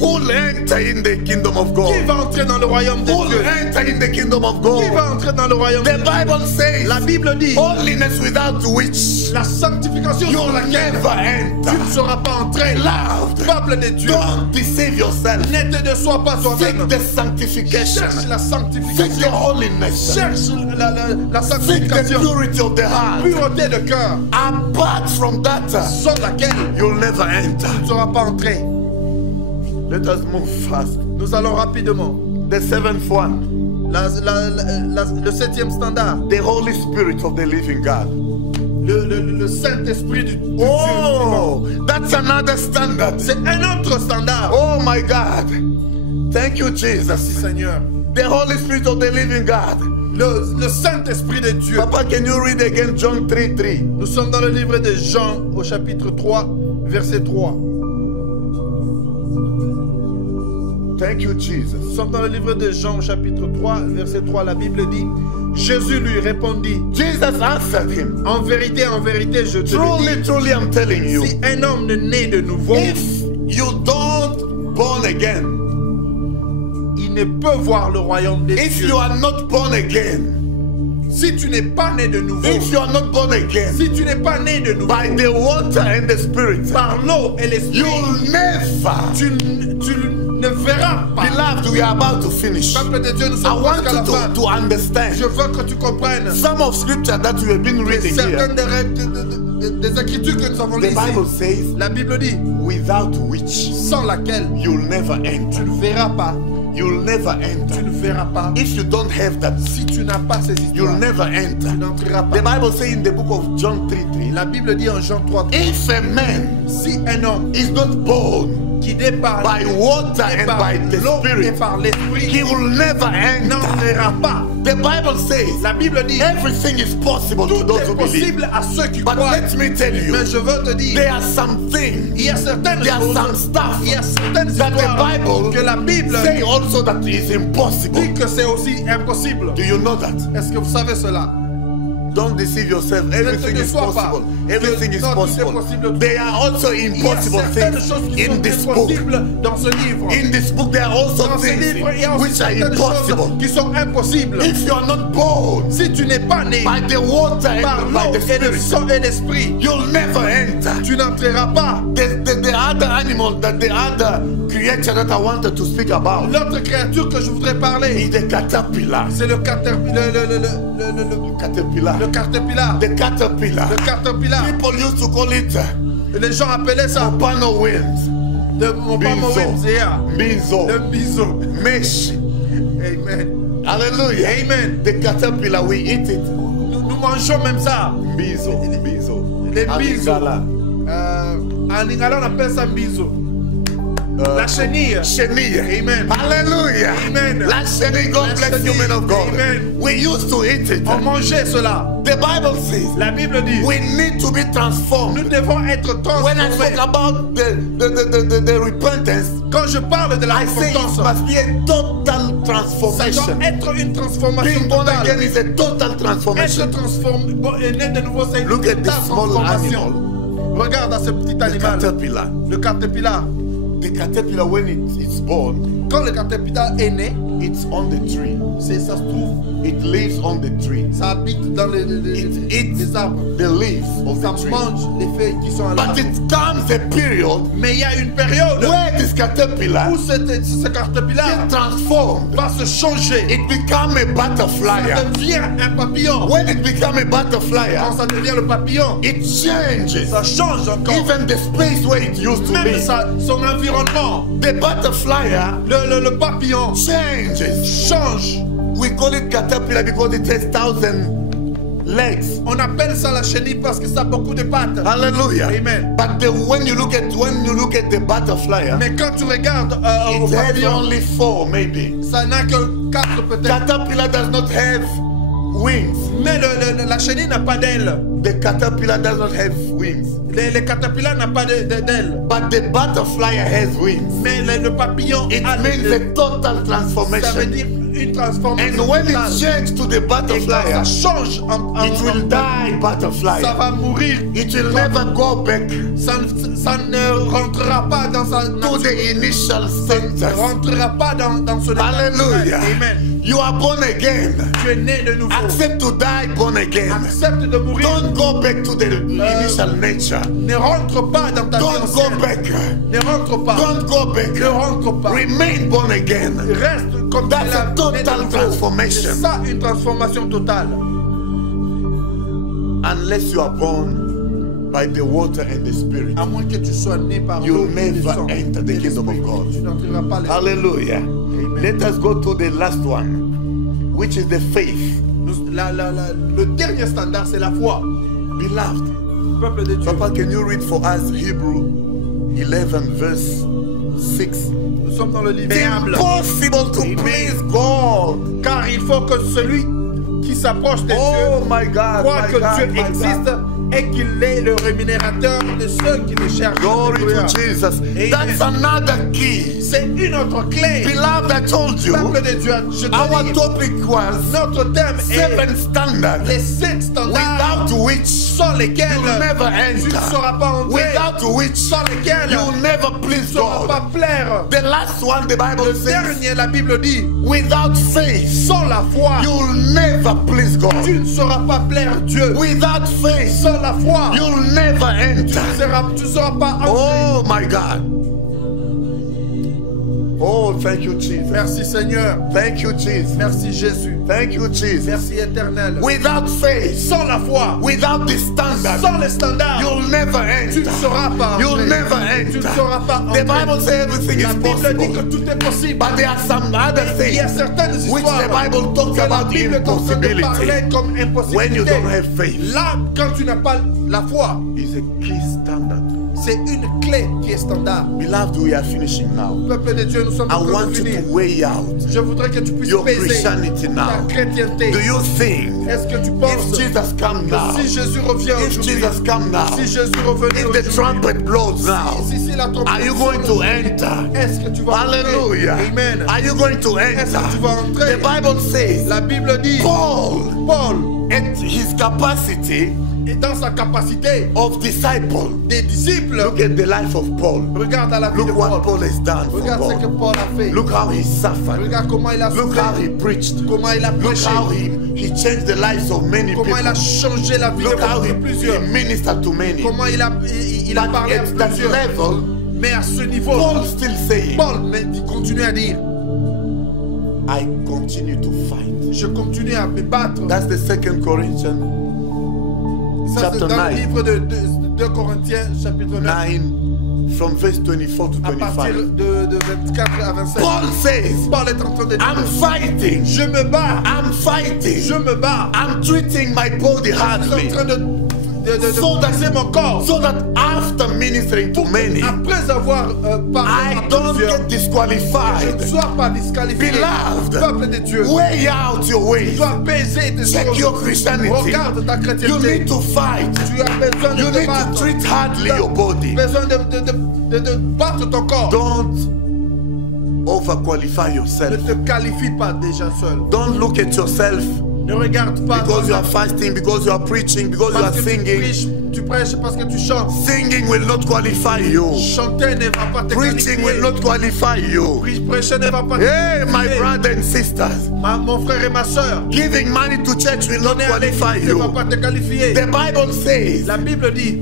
Who'll enter in the kingdom of qui God? va entrer dans le royaume de Who'll Dieu? enter in the kingdom of Qui God? va entrer dans le royaume de The Dieu? Bible says, La Bible Bible dit, holiness without which la sanctification sur you'll laquelle never enter. tu ne seras pas entré. Beloved, Peuple de Dieu, don't deceive yourself. ne te déçois pas Seek toi-même. the sanctification. Cherche la Seek the sanctification. holiness. Cherche la Seek the sanctification. purity of the heart. Pureté de cœur, Apart from that, sans laquelle you'll never enter. tu ne seras pas entré. Let us move fast. Nous allons rapidement. The seventh one, Le 7e standard, the Holy Spirit of the living God. le Saint-Esprit du Dieu. Oh, that's another standard. C'est un autre standard. Oh my God. Thank you, Jesus. Merci Seigneur. The Holy Spirit of the living God. Le Saint-Esprit de Dieu. Papa, can you read again John 3:3? Nous sommes dans le livre de Jean au chapitre 3, verset 3. Thank you, Jesus. Nous sommes dans le livre de Jean au chapitre 3, verset 3. La Bible dit, Jésus lui répondit, Jesus answered him. en vérité, je te le Truly, dis, truly, I'm telling you. si un homme ne naît de nouveau, If you don't born again, il ne peut voir le royaume des if cieux. you are not born again, Si tu n'es pas né de nouveau, if you are not born again, si tu n'es pas né de nouveau, by the water and the Spirit, par l'eau et l'esprit, you'll never. tu ne verras pas. Beloved, we are about to finish. Peuple de Dieu, nous I sommes want presque à la you fin. to understand Je veux que tu comprennes some of scripture that we have been reading certaines here. des écritures que nous avons The lues Bible ici. says, La Bible dit, without which sans laquelle you'll never tu enter. ne verras pas. You'll never Tu enter. ne verras pas. If you don't have that, Si tu n'as pas ces you'll histoires, never enter. tu n'entreras The pas. Bible says in the book of John 3:3, La Bible dit en Jean 3, if a man si un homme is not born qui déparle by water and by the l'eau et Spirit, par he l'esprit will never enter. n'entrera pas. The Bible says La Bible dit, everything is possible to tout those est who believe. possible à ceux qui But croient. let me tell you, Mais je veux te dire, there are some things, il y a certaines there are some choses, stuff il y a certaines that the histoires Bible que la Bible say also that is impossible. dit que c'est aussi impossible. Do you know that? Est-ce que vous savez cela? Don't deceive yourself. Everything is déçois pas. possible. Everything is Non, tout est possible. possible. There are also Il y a impossible certaines things choses qui in sont this book. impossibles dans ce livre. In this book, there are also Dans ce things livre, il y a aussi which are certaines choses impossible. qui sont impossibles. If you are not born Si tu n'es pas né by the water par and by l'eau the et le Spirit, sang et l'esprit, you'll never enter. tu n'entreras pas. The other animal, the other creature that I wanted to speak about L'autre créature que je voudrais is parler, the caterpillar. c'est le caterpillar. Caterpillar. Le caterpillar. The caterpillar. Le caterpillar. People used to call it Les gens appelaient ça Opano winds. mon Bizo. Bizo. le biseau. Mesh. Amen. Hallelujah. Amen. The caterpillar, we eat it. Nous mangeons même ça. Bizo. Bizo. Les biseaux. Alingala. En lingala, on appelle ça biseau. La chenille. Chenille. Amen. Hallelujah. Amen. La chenille, God La bless you, chenille. men of God. Amen. We used to eat it. On mangeait cela. The Bible says La Bible dit, we need to be nous transformed. devons être When I transformés. talk about the repentance, Quand je parle de la I say it repentance, must be a total ça transformation. doit être une transformation Being born again totale. is a total Être transformation. transformé, et né de nouveau, c'est une Look at totale this small transformation. animal. Regarde à ce petit The animal, caterpillar. le caterpillar. The caterpillar, when it's born, Quand le caterpillar est né, it's on the tree. ça se trouve, It lives on the tree. ça habite dans It eats les arbres. the leaves of Ça the tree. mange les feuilles qui sont à But l'arbre. it comes a period Mais il y a une période where this caterpillar où ce caterpillar is transformed. va se changer. It becomes a Ça butterfly. devient un papillon. When it becomes a butterfly, Quand ça devient le papillon, it changes. ça change encore. Even the space where it used to Même be. son environnement, The butterfly le papillon changes. change. We call it caterpillar because it has 1,000 legs. On appelle ça la chenille parce que ça a beaucoup de pattes. Hallelujah. Amen. But when you look at the butterfly, Mais quand tu regardes au it has papillon, only 4 maybe. ça n'a que 4 peut-être. Caterpillar does not have wings. Mais la chenille n'a pas d'ailes. The caterpillar does not have wings. Le caterpillar n'a pas d'ailes. But the butterfly has wings. Mais le papillon It a means des a total Ça veut transformation. dire une transformation And when totale. it changes to the Et quand butterfly, ça change it will die butterfly. ça va mourir. It will never go back Ça ne rentrera pas dans sa to nature. the initial Ça ne status. rentrera pas dans son état Hallelujah. naturel. Amen. You are born again. Tu es né de nouveau. Accept to die born again. Accepte de mourir. Don't go back to the initial nature. Ne rentre pas dans ta vie Don't go ancienne. back. Ne rentre pas. Don't go back. Ne rentre pas. Remain born again. Reste comme That's a né de total nouveau. transformation. C'est ça une transformation totale. Unless you are born by the water and the spirit, À moins que tu sois né par you'll l'eau et le never sang enter the et kingdom of l'esprit. God. Tu n'entreras pas les Hallelujah. Let us go to the last one, which is the faith. Le dernier standard, c'est la foi. Beloved, Peuple de Dieu. Papa, can you read for us Hebrew 11 verse 6? Nous sommes dans le livre It's humble. impossible to Amen. please God. Car il faut que celui qui s'approche de Oh Dieu my God, croit my que God, Dieu my existe God. et qu'il est le rémunérateur de ceux qui le cherchent. Glory Alléluia. to Jesus. That's another key. C'est une autre clé. Beloved, I told you, Peuple de Dieu, je te our dis, topic was notre thème est 7 standards les 7 standards without which sans lesquels you'll never tu ne enter. sauras pas entrer, Without which sans lesquels you'll never tu ne please sauras God. pas plaire. The last one, the Bible Le says, dernier, la Bible dit, without faith, sans la foi, you'll never please tu God. ne sauras pas plaire Dieu. Without faith, Sans la foi, you'll never enter. tu ne sauras pas entrer. Oh my God. Oh, thank you, Jesus. Merci Seigneur. Thank you, Jesus. Merci Jésus. Thank you, Jesus. Merci Éternel. Without faith, Sans la foi, without the standard, sans les standards, you'll never tu ne enter. sauras pas You'll entrer. never Tu ne enter. sauras pas The entrer. Bible says everything La is Bible dit que possible. tout est possible. But there are some other Il y a things certaines which histoires the Bible talks que la about the Bible est en train de parler impossibility. comme When you impossibilité. don't have faith, Là, quand tu n'as pas la foi, it's a key standard. c'est une clé qui est standard. Beloved, we are finishing now. Peuple de Dieu, nous sommes I en train want de you finir. to weigh out. Je voudrais que tu puisses Your peser Christianity ta now. chrétienté. Do you think Est-ce que tu if penses Jesus comes que now, si Jésus revient if aujourd'hui, Jesus comes now, si Jésus revenait if the aujourd'hui, trumpet blows now, si la trompette are you going to enter? est-ce que tu vas Hallelujah. entrer? Amen. Are you going to Est-ce que tu enter? vas entrer? The Bible says La Bible dit, Paul, Paul, at his capacity est dans sa capacité of disciple. des disciples. Look at the life of Paul. Regarde à la vie de Look what Paul. Paul has done for Regarde ce que God. Paul a fait. Look how he suffered. Regarde comment il a Look how souffert. he preached. Comment il a Look prêché. how he changed the lives of many Comment il a people. changé la vie Look how de he plusieurs. ministered to many. Comment il a But parlé à at that plusieurs. level, Mais à ce niveau, Paul still saying, Paul continue à dire, I continue to fight. je continue à me battre. That's the 2 Corinthians Ça, c'est chapter dans 9. le livre de 2 Corinthiens, chapitre 9, 9 from verse 24 to à partir 25. de 24 à 27. Paul says, Paul est en train de dire, I'm fighting. je me bats, I'm fighting. je me bats. I'm treating my body Je suis hardly. en train de So that- briser mon corps. So that after ministering to many, Après avoir parlé I à don't plusieurs, get je ne disqualified. sois pas disqualifié. Beloved, Peuple de Dieu, weigh out your tu ways. dois peser tes Check choses. your Christianity. Regarde ta You chrétienté. need to fight. Tu as besoin You de te need to battre. treat hardly your body. Tu as besoin de battre ton corps. Don't overqualify Ne yourself. te qualifie pas déjà seul. Don't look at yourself Ne regarde pas because you are fasting, because you are preaching, because you are parce que singing. tu prêches parce que tu chantes. Singing will not qualify you. Chanter ne va pas te Preaching will qualifier. not qualify you. Prêcher ne va pas te Hey, my qualifier. brothers and sisters, Mon frère et ma soeur, giving money to church will not donner à l'église qualify ne va you. pas te qualifier. The Bible says La Bible dit,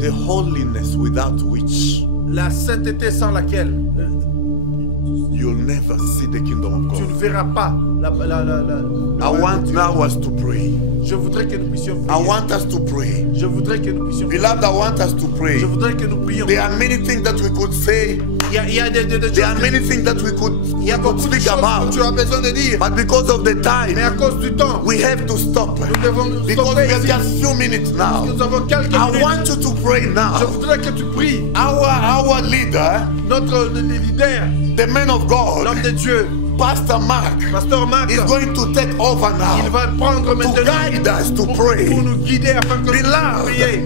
the holiness without which la sainteté sans laquelle you'll never see the kingdom of tu ne God. verras pas I want now us to pray. Je voudrais que nous puissions I prier. want us to pray. Je voudrais que nous puissions prier. Beloved, I want us to pray. Je voudrais que nous prions. There are many things that we could say. Il y a des There are choses, many things that we could il y a beaucoup de speak choses que about. tu as besoin de dire. But because of the Mais time, à cause du temps, we have to stop. nous devons nous Because stopper we have ici. just few minutes now. Nous avons quelques I minutes. want you to pray Je now. voudrais que tu pries. Our leader, Notre leader, the man of God, l'homme de Dieu, Pastor Mark, Pasteur Marc, is going to take over il now va prendre to maintenant guide us to pour pray. nous guider afin que nous puissions Beloved, prier.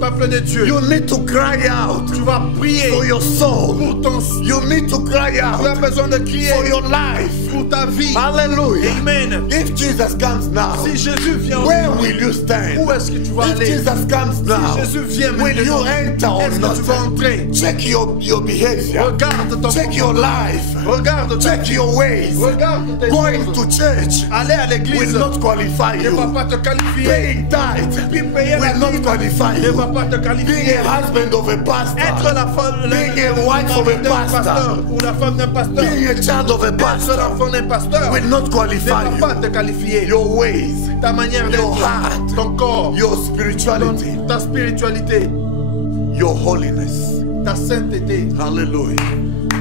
Peuple de Dieu, you need to cry out tu vas prier for your soul. pour ton You need to cry Tu as out besoin de crier for your life. pour ta vie. Hallelujah. Amen. If Jesus comes now, Si Jésus vient where aujourd'hui, will you stand? où est-ce que tu vas If aller? Jesus comes now, Si Jésus vient will you maintenant, enter or est-ce que tu vas not? entrer? Check your behavior. Regarde ton Check your life. Regarde ta Check your ways. Regarde tes Going choses. to church Aller à will l'église not qualify ne va you. pas te qualifier. Paying tithe Puis payer la will not dîme qualify ne you. va pas te Being qualifier. a husband of a Être pastor, la femme being a wife of a d'un pastor, pasteur ou la femme d'un pasteur. being a child of a Être pastor l'enfant d'un pasteur will not ne qualify va pas te you. qualifier. Your ways, Ta manière your d'être, heart, ton corps, your spirituality, ta spiritualité, your holiness. ta sainteté. Hallelujah.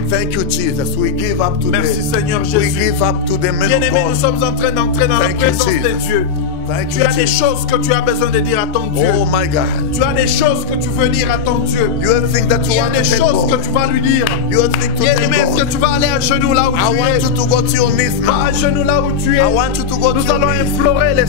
Thank you, Jesus. We give up today. Merci Seigneur We Jésus. give up to the men Bien-aimés, nous of God. sommes en train d'entrer dans la Thank you, présence de Jesus. Dieu. Thank Tu you, as des Jesus. choses que tu as besoin de dire à ton Dieu. Oh my God. Tu as des choses que tu veux dire à ton Dieu. You think that you Il y a want des to tell choses que God. tu vas lui dire. You think to tell Bien-aimé, est-ce que God. tu vas aller à genoux là où I tu want es? you to go to your knees Va now. à genoux là où tu es. I want you to go to Nous your allons knees. implorer le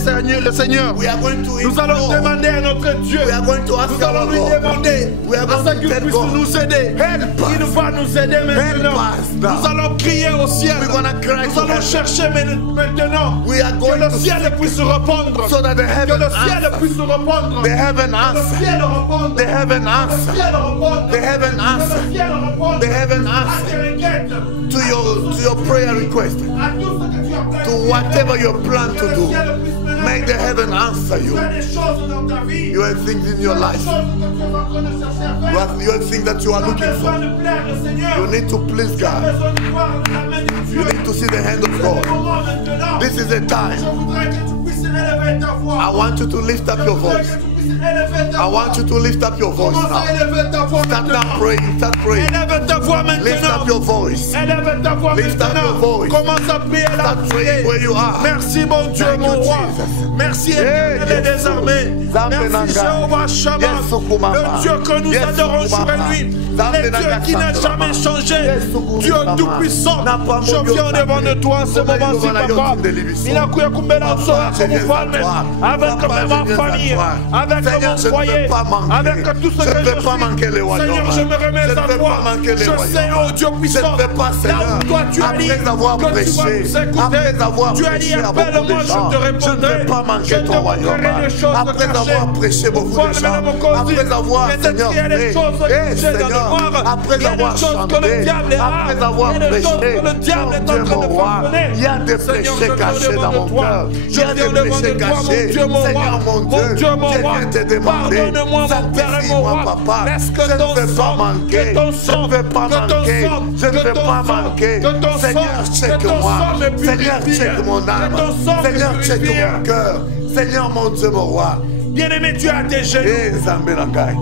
Seigneur. We are going to Nous allons implore. demander à notre Dieu. We are going to ask Nous allons our lui God. demander We are à going ce to qu'il tell puisse God. nous aider. Help us. Il va nous aider maintenant. us now. Nous allons crier au ciel. We're gonna cry Nous to allons heaven. chercher maintenant We are que going le to ciel puisse répondre. so that the Que heaven le ciel answers. puisse répondre. The heaven Que le answer. ciel réponde. The heaven Que le answer. ciel réponde. The heaven Que answer. le ciel réponde. The heaven À answer tes requêtes. to your prayer request. À tout ce que tu as To planifié. whatever you plan Que to le do. ciel puisse maintenant May the heaven answer Tu you. as des choses dans ta vie. You have things in your Des life. choses que tu es en train de chercher à You faire. have things that you are Tu as looking besoin for. de plaire au Seigneur. You need to please Tu as God. besoin de voir la main de Dieu. You need to see the hand of C'est God. le moment maintenant. This is the Je time. voudrais que tu puisses élever ta voix. I want you to lift up your Je voudrais voice. que tu puisses élever ta I voix. want you to lift up your voice Commence à now. élever ta voix Start now maintenant. praying. Start praying. Élève ta voix Lift up maintenant. your voice. Élève ta voix Lift up maintenant. your voice. Commence à prier là Start où tu praying where es. you are. Merci mon Dieu, Thank mon you, roi. Jesus. Merci Yeah, Éternel yes, des armées. Zambe Merci Nanga. Jéhovah Shammah. Yes, Sukumama. Le Dieu que nous Yes, adorons sur Sukumama. lui. Zambe Le Dieu Nanga qui n'a Santalama. jamais changé. Yes, Sukumama. Dieu tout-puissant. Napa Je Moyo viens devant de toi en ce Koma moment-ci, Yovana papa. Yotinde Libiso. Ninakuya kumbela Papa, uso je viens wako mfalme. à toi. Avec Papa, ma je viens à famille. toi. Avec Seigneur, mon je ne foyer. veux pas manquer. Avec tout ce Je que ne je veux pas manquer les suis. royaumes. Seigneur, je me remets Je ne à veux toi. pas manquer les Je royaumes. sais, oh Dieu Je puissant. ne veux pas, Là Seigneur, où toi tu as dit après avoir que tu vas prêché, nous écouter. après avoir Tu as dit prêché à beaucoup appelle-moi, de gens, je te répondrai. je ne vais pas manquer Je te ton royaume. montrerai des choses Après cachées. avoir prêché beaucoup de Voilà, gens, madame Okosi. après avoir, Peut-être Seigneur, qu'il y a des fait, choses eh, cachées dans le Seigneur, noir. après Il y a des avoir choses que le chanté, diable a. après avoir Il y a des choses prêché, que le diable est en train de mon roi, façonner. il y a des Seigneur, péchés je viens cachés devant dans mon de toi. cœur. Je Il y a viens des devant péchés de toi, mon cachés. Dieu, mon Seigneur, roi. mon Mon Dieu, Dieu, mon je roi. viens te demander, Pardonne-moi, mon Père et mon sanctifie-moi, roi. papa. Laisse que Je ne ton veux pas sang, manquer. que ton sang, Je ne veux pas que ton manquer. sang, Je ne que veux ton pas sang, manquer. que ton Seigneur, sang, check que ton moi. sang me Seigneur, purifie. check mon âme. Que ton sang me Seigneur, check purifie. mon cœur. Seigneur, mon Dieu, mon roi. Bien-aimé, tu as des genoux. Eh, Zambelangai.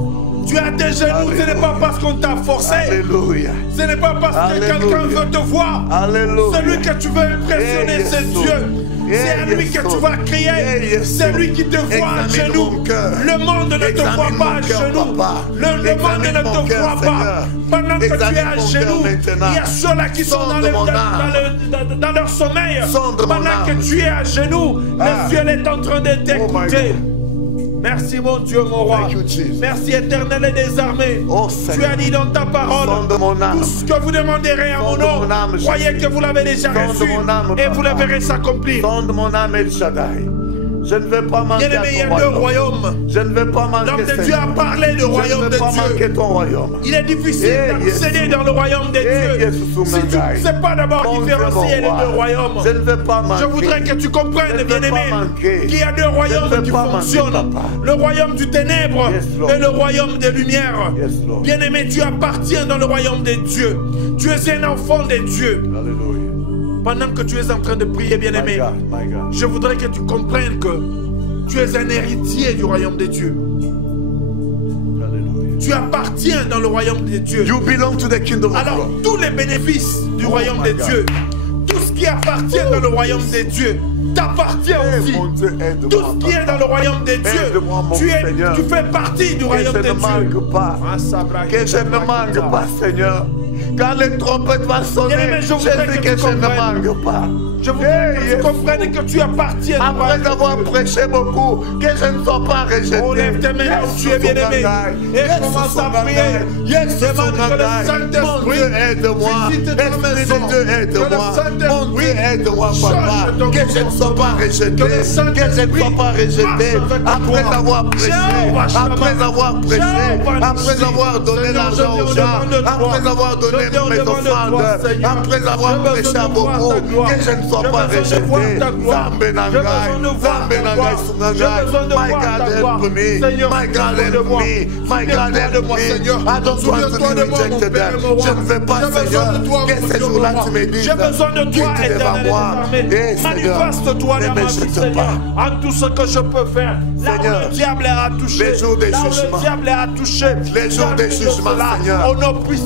Tu as des genoux. Ce n'est pas parce qu'on t'a forcé. Alléluia. Ce n'est pas parce que Alléluia. quelqu'un veut te voir. Alléluia. Celui que tu veux impressionner, Eh, c'est yes, Dieu. Eh, C'est à lui yes, que tu vas Eh, crier. yes, C'est lui qui te voit à Examine genoux. mon cœur. Le monde ne te Examine voit pas mon à cœur, genoux. papa. Le monde Examine ne mon te cœur, voit pas. Seigneur. Pendant que tu es Examine à mon genoux, cœur maintenant. il y a ceux-là qui sont Sonde mon âme. dans leur sommeil. Sonde mon Pendant âme. que tu es à genoux, Ah. le ciel est en train de Oh my t'écouter. Merci mon Dieu, mon roi. Thank you, Jesus. Merci éternel et des armées. Oh, Tu Seigneur. as dit dans ta parole, Sonde mon âme. tout ce que vous demanderez en mon Sonde nom, mon âme, croyez Jésus. que vous l'avez déjà Sonde reçu mon âme, et vous le papa. verrez s'accomplir. Sonde mon âme El Shaddai. Je ne vais pas manquer Bien-aimé, il y à a ton deux royaume. royaumes. Je ne vais pas manquer, L'homme de Dieu Seigneur. a parlé du Je royaume ne de vais pas Dieu. manquer ton royaume. Il est difficile Eh, d'accéder Yesu. dans le royaume de Eh, Dieu. Yesu Si tu Sumangai. ne sais pas d'abord Mon Dieu, différencier les mon roi. deux royaumes, Je ne vais pas manquer. je voudrais que tu Je ne comprennes, vais bien-aimé, pas manquer. qu'il y a deux Je ne royaumes vais qui pas manquer, fonctionnent. papa. Le royaume du ténèbre Yes, Lord. et le royaume des lumières. Yes, Lord. Bien-aimé, tu appartiens dans le royaume de Dieu. Tu es un enfant de Dieu. Alléluia. Pendant que tu es en train de prier, My bien-aimé, God, my God. je voudrais que tu comprennes que tu es un héritier du royaume de Dieu. Hallelujah. Tu appartiens dans le royaume de Dieu. You belong to the kingdom of Alors, God. tous les bénéfices du royaume my de God. Dieu, tout ce qui appartient dans le royaume de Dieu, t'appartient Eh, aussi. mon Dieu, aide-moi, Tout ce qui est dans le royaume de Dieu, Aide-moi, mon tu Seigneur. fais partie du Que royaume je de ne Dieu. manque pas. Que je ne manque pas, Seigneur. Quand les trompettes vont sonner, Bien-aimé, je je voudrais sais que que tu je ne comprennes. manque pas. Je voudrais que tu comprennes que tu appartiens. Après avoir prêché beaucoup, que je ne sois pas rejeté. Oh, lève tes mains là où tu es bien-aimé. Et commence à prier. Demande que le Saint-Esprit aide-moi. visite ta maison. Dieu aide-moi. Mon Dieu aide-moi, papa. Que je ne sois pas rejeté. Que je ne sois pas rejeté. Après avoir prêché. Après avoir prêché. Après avoir donné l'argent aux gens. Après avoir donné mes offrandes. Après avoir prêché à beaucoup. Que je ne sois pas rejeté. Zambe Nangai. Zambe Nangai Sunangai. My God help me. My God help me. My God help me. I don't want to be rejected. Je ne veux pas, Seigneur, que ces jours-là tu me dises. J'ai besoin de toi, quitte devant moi. Manifeste-toi dans ma vie, Seigneur, en tout ce que je peux faire. Là où le diable a touché, les jours des jugements, les jours des jugements, Seigneur,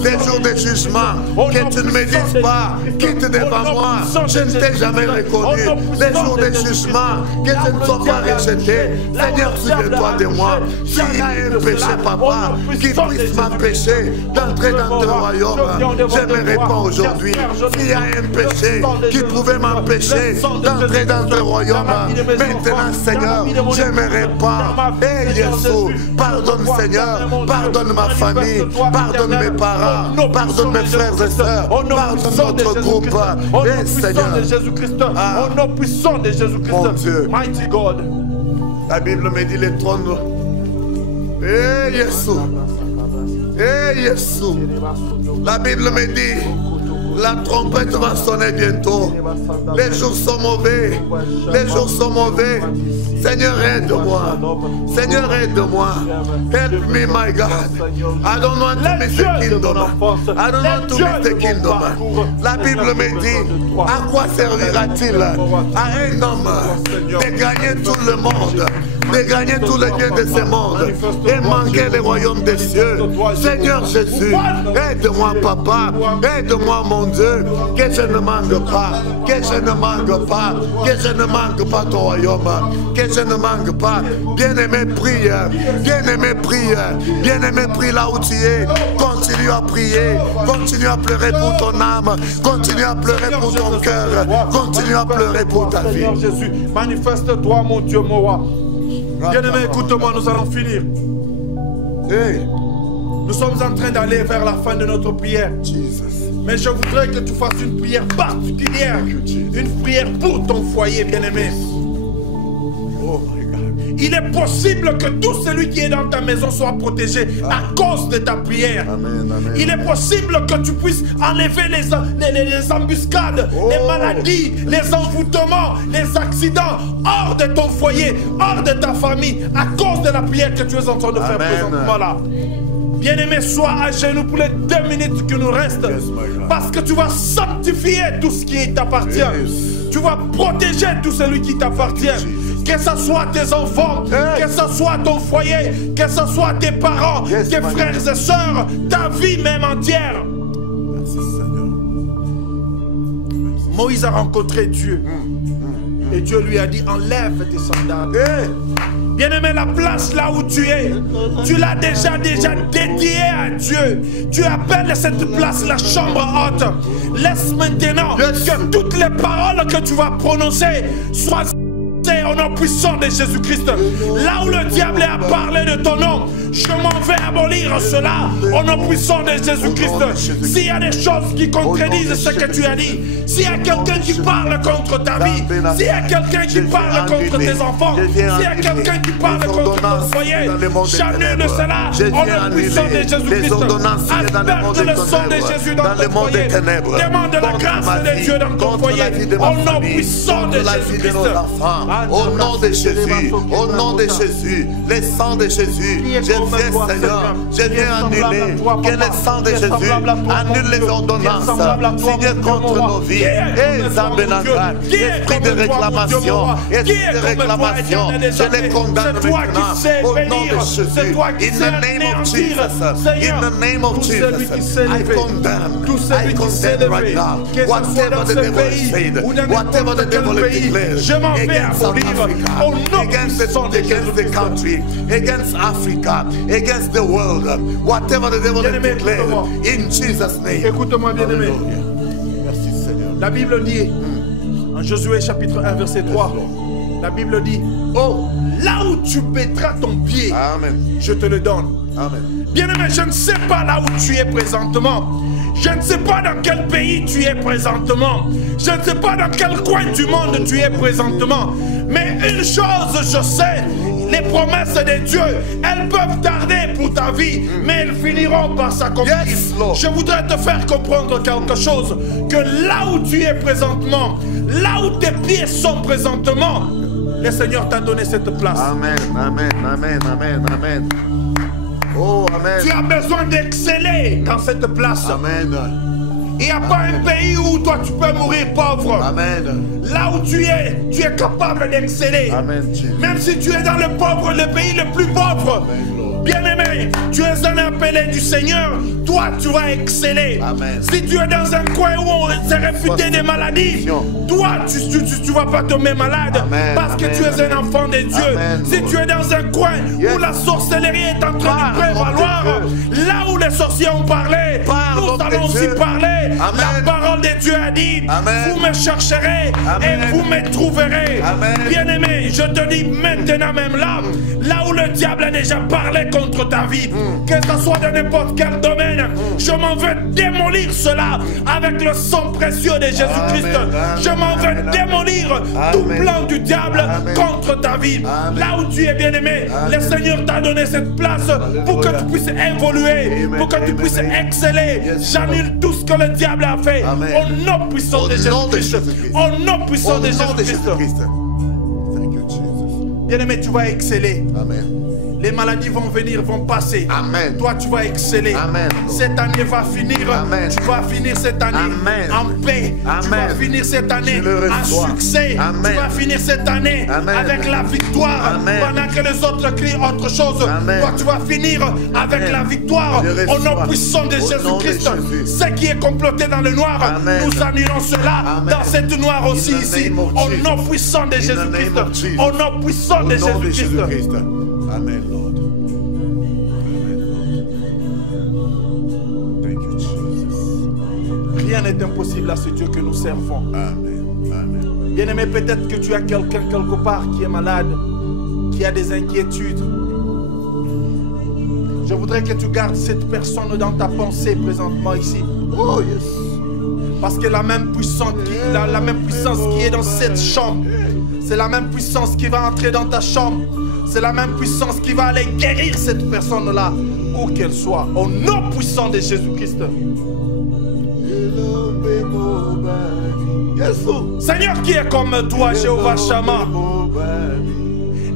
les jours des jugements, que tu ne me dises pas, quitte devant moi, je ne t'ai jamais reconnu. Les jours des jugements, que je ne sois pas rejeté. Seigneur, souviens-toi de moi. S'il y a un péché, papa, qui puisse m'empêcher d'entrer dans ton royaume, j'aimerais pas aujourd'hui. S'il y a un péché qui pouvait m'empêcher d'entrer dans ton royaume, maintenant, Seigneur, j'aimerais pas. Et Jésus, pardonne, Seigneur, pardonne ma famille, pardonne mes parents, pardonne mes frères et sœurs, pardonne notre groupe. Et Seigneur, au nom puissant de Jésus-Christ, mon Dieu, mighty God. La Bible me dit les trônes. Eh Jésus, eh Jésus. La Bible me dit, la trompette va sonner bientôt. Les jours sont mauvais. Les jours sont mauvais. Seigneur, aide-moi. Seigneur, aide-moi. Help me, my God. I don't want to miss the kingdom. I don't want to miss the kingdom. La Bible me dit, à quoi servira-t-il à un homme de gagner tout le monde, de gagner tous les biens de ce monde et manquer le royaume des cieux? Seigneur Jésus, aide-moi, papa. Aide-moi, mon Dieu, que je ne manque pas, que je ne manque pas, que je ne manque pas ton royaume, que je ne manque pas. Bien-aimé, prie, bien-aimé, prie, bien-aimé, prie là où tu es. Continue à prier, continue à pleurer pour ton âme, continue à pleurer pour ton cœur, continue à pleurer pour ta vie. Seigneur Jésus, manifeste-toi, mon Dieu, mon roi. Bien-aimé, écoute-moi, nous allons finir. Hey. Nous sommes en train d'aller vers la fin de notre prière. Jesus. Mais je voudrais que tu fasses une prière particulière. Une prière pour ton foyer, bien-aimé. Oh my God. Il est possible que tout celui qui est dans ta maison soit protégé à cause de ta prière. Amen, amen, Il est possible que tu puisses enlever les embuscades, les maladies, les envoûtements, les accidents hors de ton foyer, hors de ta famille, à cause de la prière que tu es en train de faire présentement là. Bien-aimé, sois à genoux pour les 2 minutes qui nous restent. Parce que tu vas sanctifier tout ce qui t'appartient. Tu vas protéger tout celui qui t'appartient. Que ce soit tes enfants, que ce soit ton foyer, que ce soit tes parents, tes frères et sœurs, ta vie même entière. Merci Seigneur. Moïse a rencontré Dieu. Et Dieu lui a dit, enlève tes sandales. Bien-aimé, la place là où tu es, tu l'as déjà dédiée à Dieu. Tu appelles cette place la chambre haute. Laisse maintenant que toutes les paroles que tu vas prononcer soient au nom puissant de Jésus-Christ. Là où le diable a parlé de ton nom, je m'en vais abolir cela au nom puissant de Jésus-Christ. S'il y a des choses qui contredisent ce que tu as dit, s'il y a quelqu'un qui parle contre ta vie, s'il y a quelqu'un qui parle contre tes enfants, s'il y a quelqu'un qui parle contre ton foyer, j'annule cela au nom puissant de Jésus-Christ. Asperge le sang de Jésus dans ton foyer. Demande la grâce de Dieu dans ton foyer au nom puissant de Jésus-Christ. Au nom de Jésus, au nom de Jésus, le sang de Jésus, je viens Seigneur, je viens annuler que le sang de Jésus annule les ordonnances signées contre nos vies. Et Zambenanga, esprit de réclamation, je les condamne maintenant au nom de Jésus. In the name of Jesus, in the name of Jesus, I condemn right now whatever the devil has said, whatever the devil has declared against South Africa, against the country, against Africa, against the world, whatever the devil has declared, in Jesus' name. Écoute-moi, bien-aimé. Merci Seigneur. La Bible dit, En Josué chapitre 1 verset 3, la Bible dit, oh, là où tu mettras ton pied, Amen. je te le donne. Amen. Bien-aimé, je ne sais pas là où tu es présentement. Je ne sais pas dans quel pays tu es présentement. Je ne sais pas dans quel coin du monde tu es présentement. Mais une chose je sais, les promesses de Dieu, elles peuvent tarder pour ta vie, mais elles finiront par s'accomplir. Yes, Lord. Je voudrais te faire comprendre quelque chose, que là où tu es présentement, là où tes pieds sont présentement, le Seigneur t'a donné cette place. Amen. Amen. Amen. Amen. Amen. Oh, amen. Tu as besoin d'exceller dans cette place. Amen. Il n'y a pas un pays où toi tu peux mourir pauvre. Amen. Là où tu es capable d'exceller. Amen. Même si tu es dans le pauvre, le pays le plus pauvre. Bien-aimé, tu es un appelé du Seigneur, toi tu vas exceller. Amen. Si tu es dans un coin où on s'est réfuté des maladies, toi tu vas pas tomber malade. Amen. Parce que tu es un enfant de Dieu. Amen. Si tu es dans un coin où la sorcellerie est en train de prévaloir, là où les sorciers ont parlé, nous allons aussi parler. Amen. La parole de Dieu a dit, Amen. vous me chercherez Amen. et vous me trouverez. Amen. Bien-aimé, je te dis maintenant même là où le diable a déjà parlé contre ta vie, que ce soit dans n'importe quel domaine, je m'en veux démolir cela avec le sang précieux de Jésus-Christ. Je m'en veux démolir tout plan du diable contre ta vie. Amen. Là où tu es bien-aimé, le Seigneur t'a donné cette place pour que tu puisses évoluer, Amen. pour que tu puisses exceller. J'annule tout ce que le diable a fait. Amen. Au nom puissant de Jésus-Christ. Au nom puissant de Jésus-Christ. Thank you, Jesus. Bien-aimé, tu vas exceller. Amen. Les maladies vont venir, vont passer. Amen. Toi, tu vas exceller. Amen. Cette année va finir. Amen. Tu vas finir cette année Amen. en paix. Tu vas Amen. finir cette année Je le en reçois. succès. Amen. Tu vas finir cette année Amen. avec la victoire. Amen. Pendant que les autres crient autre chose. Amen. Toi, tu vas finir avec Amen. la victoire. Je Au nom reçois. puissant de Au nom de Jésus-Christ. Jésus. Ce qui est comploté dans le noir, Amen. nous annulons cela Amen. dans cette noire aussi In the ici. name of Au Jesus. nom puissant de In the name Jésus-Christ. of Jesus. Au nom puissant de Au nom de Jésus-Christ. Jésus-Christ. Amen, Lord. Rien n'est impossible à ce Dieu que nous servons. Amen. Amen. Bien-aimé, peut-être que tu as quelqu'un quelque part qui est malade, qui a des inquiétudes. Je voudrais que tu gardes cette personne dans ta pensée présentement ici. Oh, yes. Parce que la même puissance qui est dans cette chambre, c'est la même puissance qui va entrer dans ta chambre. C'est la même puissance qui va aller guérir cette personne-là, où qu'elle soit. Au nom puissant de Jésus-Christ. Seigneur, qui est comme toi, Jéhovah Shammah?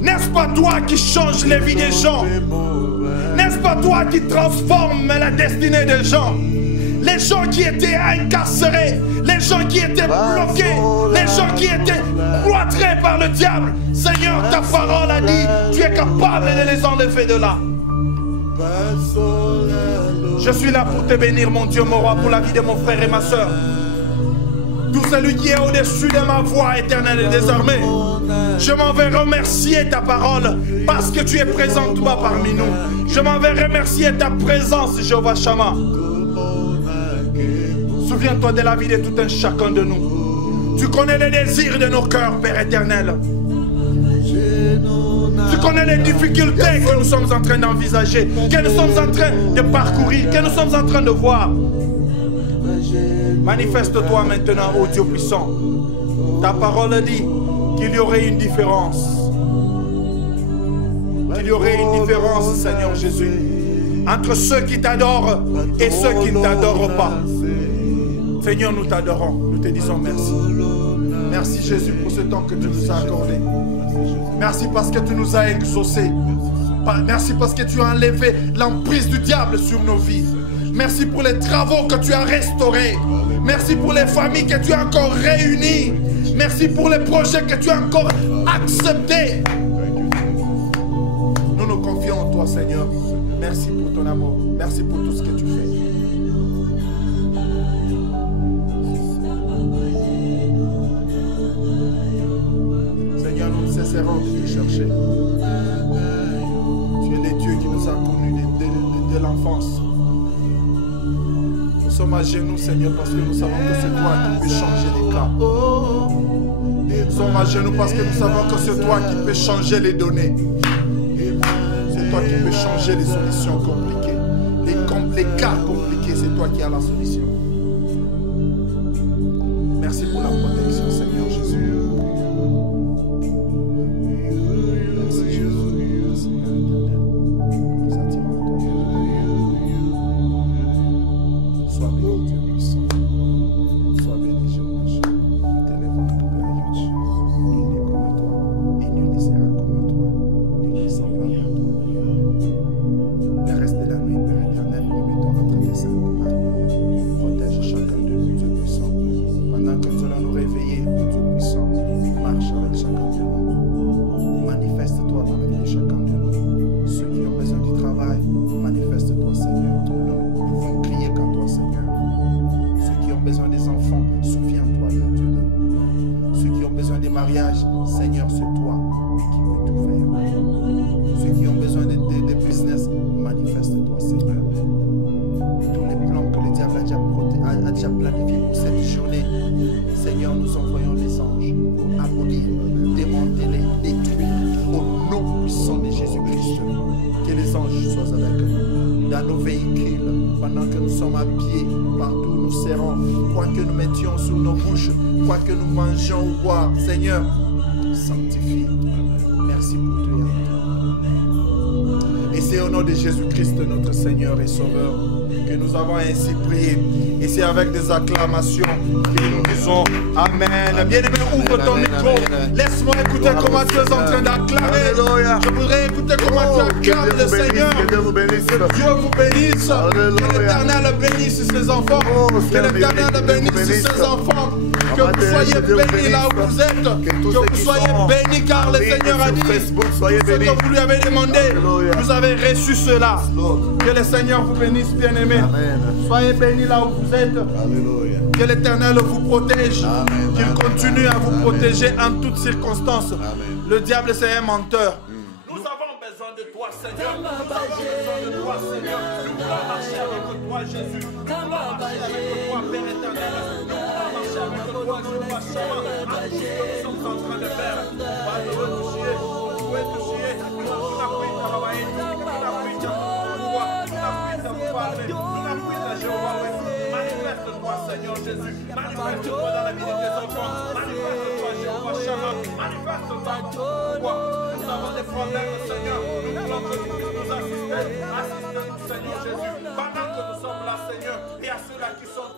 N'est-ce pas toi qui change les vies des gens? N'est-ce pas toi qui transforme la destinée des gens? Les gens qui étaient incarcérés, les gens qui étaient bloqués, les gens qui étaient cloîtrés par le diable. Seigneur, ta parole a dit, tu es capable de les enlever de là. Je suis là pour te bénir, mon Dieu, mon roi, pour la vie de mon frère et ma soeur. Tout celui qui est au-dessus de ma voix éternelle et désormais, je m'en vais remercier ta parole parce que tu es présentement parmi nous. Je m'en vais remercier ta présence, Jéhovah Shammah. Souviens-toi de la vie de tout un chacun de nous. Tu connais les désirs de nos cœurs, Père éternel. Tu connais les difficultés que nous sommes en train d'envisager, que nous sommes en train de parcourir, que nous sommes en train de voir. Manifeste-toi maintenant, ô Dieu puissant. Ta parole dit qu'il y aurait une différence. Qu'il y aurait une différence, Seigneur Jésus, entre ceux qui t'adorent et ceux qui ne t'adorent pas. Seigneur, nous t'adorons, nous te disons merci. Merci Jésus pour ce temps que tu nous as accordé. Merci parce que tu nous as exaucés. Merci parce que tu as enlevé l'emprise du diable sur nos vies. Merci pour les travaux que tu as restaurés. Merci pour les familles que tu as encore réunies. Merci pour les projets que tu as encore acceptés. Nous nous confions en toi, Seigneur. Merci pour ton amour. Merci pour tout ce que tu fais. Seigneur, nous ne cesserons de te chercher. Tu es le Dieu qui nous a connus de l'enfance. Nous sommes à genoux, Seigneur, parce que nous savons que c'est toi qui peux changer les cas. sommes à genoux parce que nous savons que c'est toi qui peux changer les données. C'est toi qui peux changer les solutions compliquées. Les cas compliqués, c'est toi qui as la solution. Merci pour la protection, Seigneur Jésus. Merci Jésus. Merci Père éternel. Nous attirons à toi. Sois béni, Dieu puissant. Sois béni, Jéhovah. Nous t'élèvons, Père Yotch. Nul n'est comme toi, et nul ne sera comme toi. Nul n'est semblable à toi. Le reste de la nuit, Père éternel, nous remettons entre tes saintes mains. Protège chacun de nous, Dieu puissant. Pendant que nous allons nous réveiller, Dieu puissant, marche avec chacun de nous. Manifeste-toi dans la vie de chacun de nous. Ceux qui ont besoin du travail, manifeste-toi, Seigneur. Nous pouvons crier qu'à toi, Seigneur. Ceux qui ont besoin des enfants, souviens-toi de Dieu de nous. Ceux qui ont besoin des mariages, Seigneur, c'est toi qui peux tout faire. Ceux qui ont besoin de business, manifeste-toi, Seigneur. Tous les plans que le diable a déjà planifiés pour cette journée, Seigneur, nous envoyons les anges pour abolir, démanteler, détruire au nom puissant de Jésus-Christ. Que les anges soient avec nous dans nos véhicules, pendant que nous sommes à pied, partout où nous serons, quoi que nous mettions sur nos bouches, quoi que nous mangeons ou boire, Seigneur, sanctifie. Merci pour tout et en tout. Et c'est au nom de Jésus-Christ, notre Seigneur et Sauveur, que nous avons ainsi prié. Et c'est avec des acclamations que nous disons Amen. Bien-aimé, ouvre ton micro. Laisse-moi écouter comment tu es en train d'acclamer. Je voudrais écouter comment tu acclames le Seigneur. Que Dieu vous bénisse. Que l'Éternel bénisse ses enfants. Que l'Éternel bénisse ses enfants. Que vous soyez bénis là où vous êtes. Que vous soyez bénis car le Seigneur a dit ce que vous lui avez demandé. Vous avez reçu cela. Que le Seigneur vous bénisse, bien-aimés. Soyez bénis là où vous êtes. Alléluia. Que l'Éternel vous protège. Qu'il continue à vous protéger en toutes circonstances. Amen. Le diable, c'est un menteur. Nous avons besoin de toi, Seigneur. Nous avons besoin de toi, Seigneur. Nous voulons marcher avec toi, Jésus. Nous voulons marcher avec toi, Père éternel. Nous voulons marcher avec toi, Jéhovah Shammah. À tout ce que nous sommes en train de faire. Manifeste-toi, Seigneur Jésus. Manifeste-toi dans la vie de tes enfants. Manifeste-toi, Jéhovah Shammah. Manifeste-toi dans ton pouvoir. Nous avons des problèmes, Seigneur. Nous voulons que tu puisses nous assister. Assiste-nous, Seigneur Jésus. Pendant que nous sommes là, Seigneur, et à ceux-là qui sont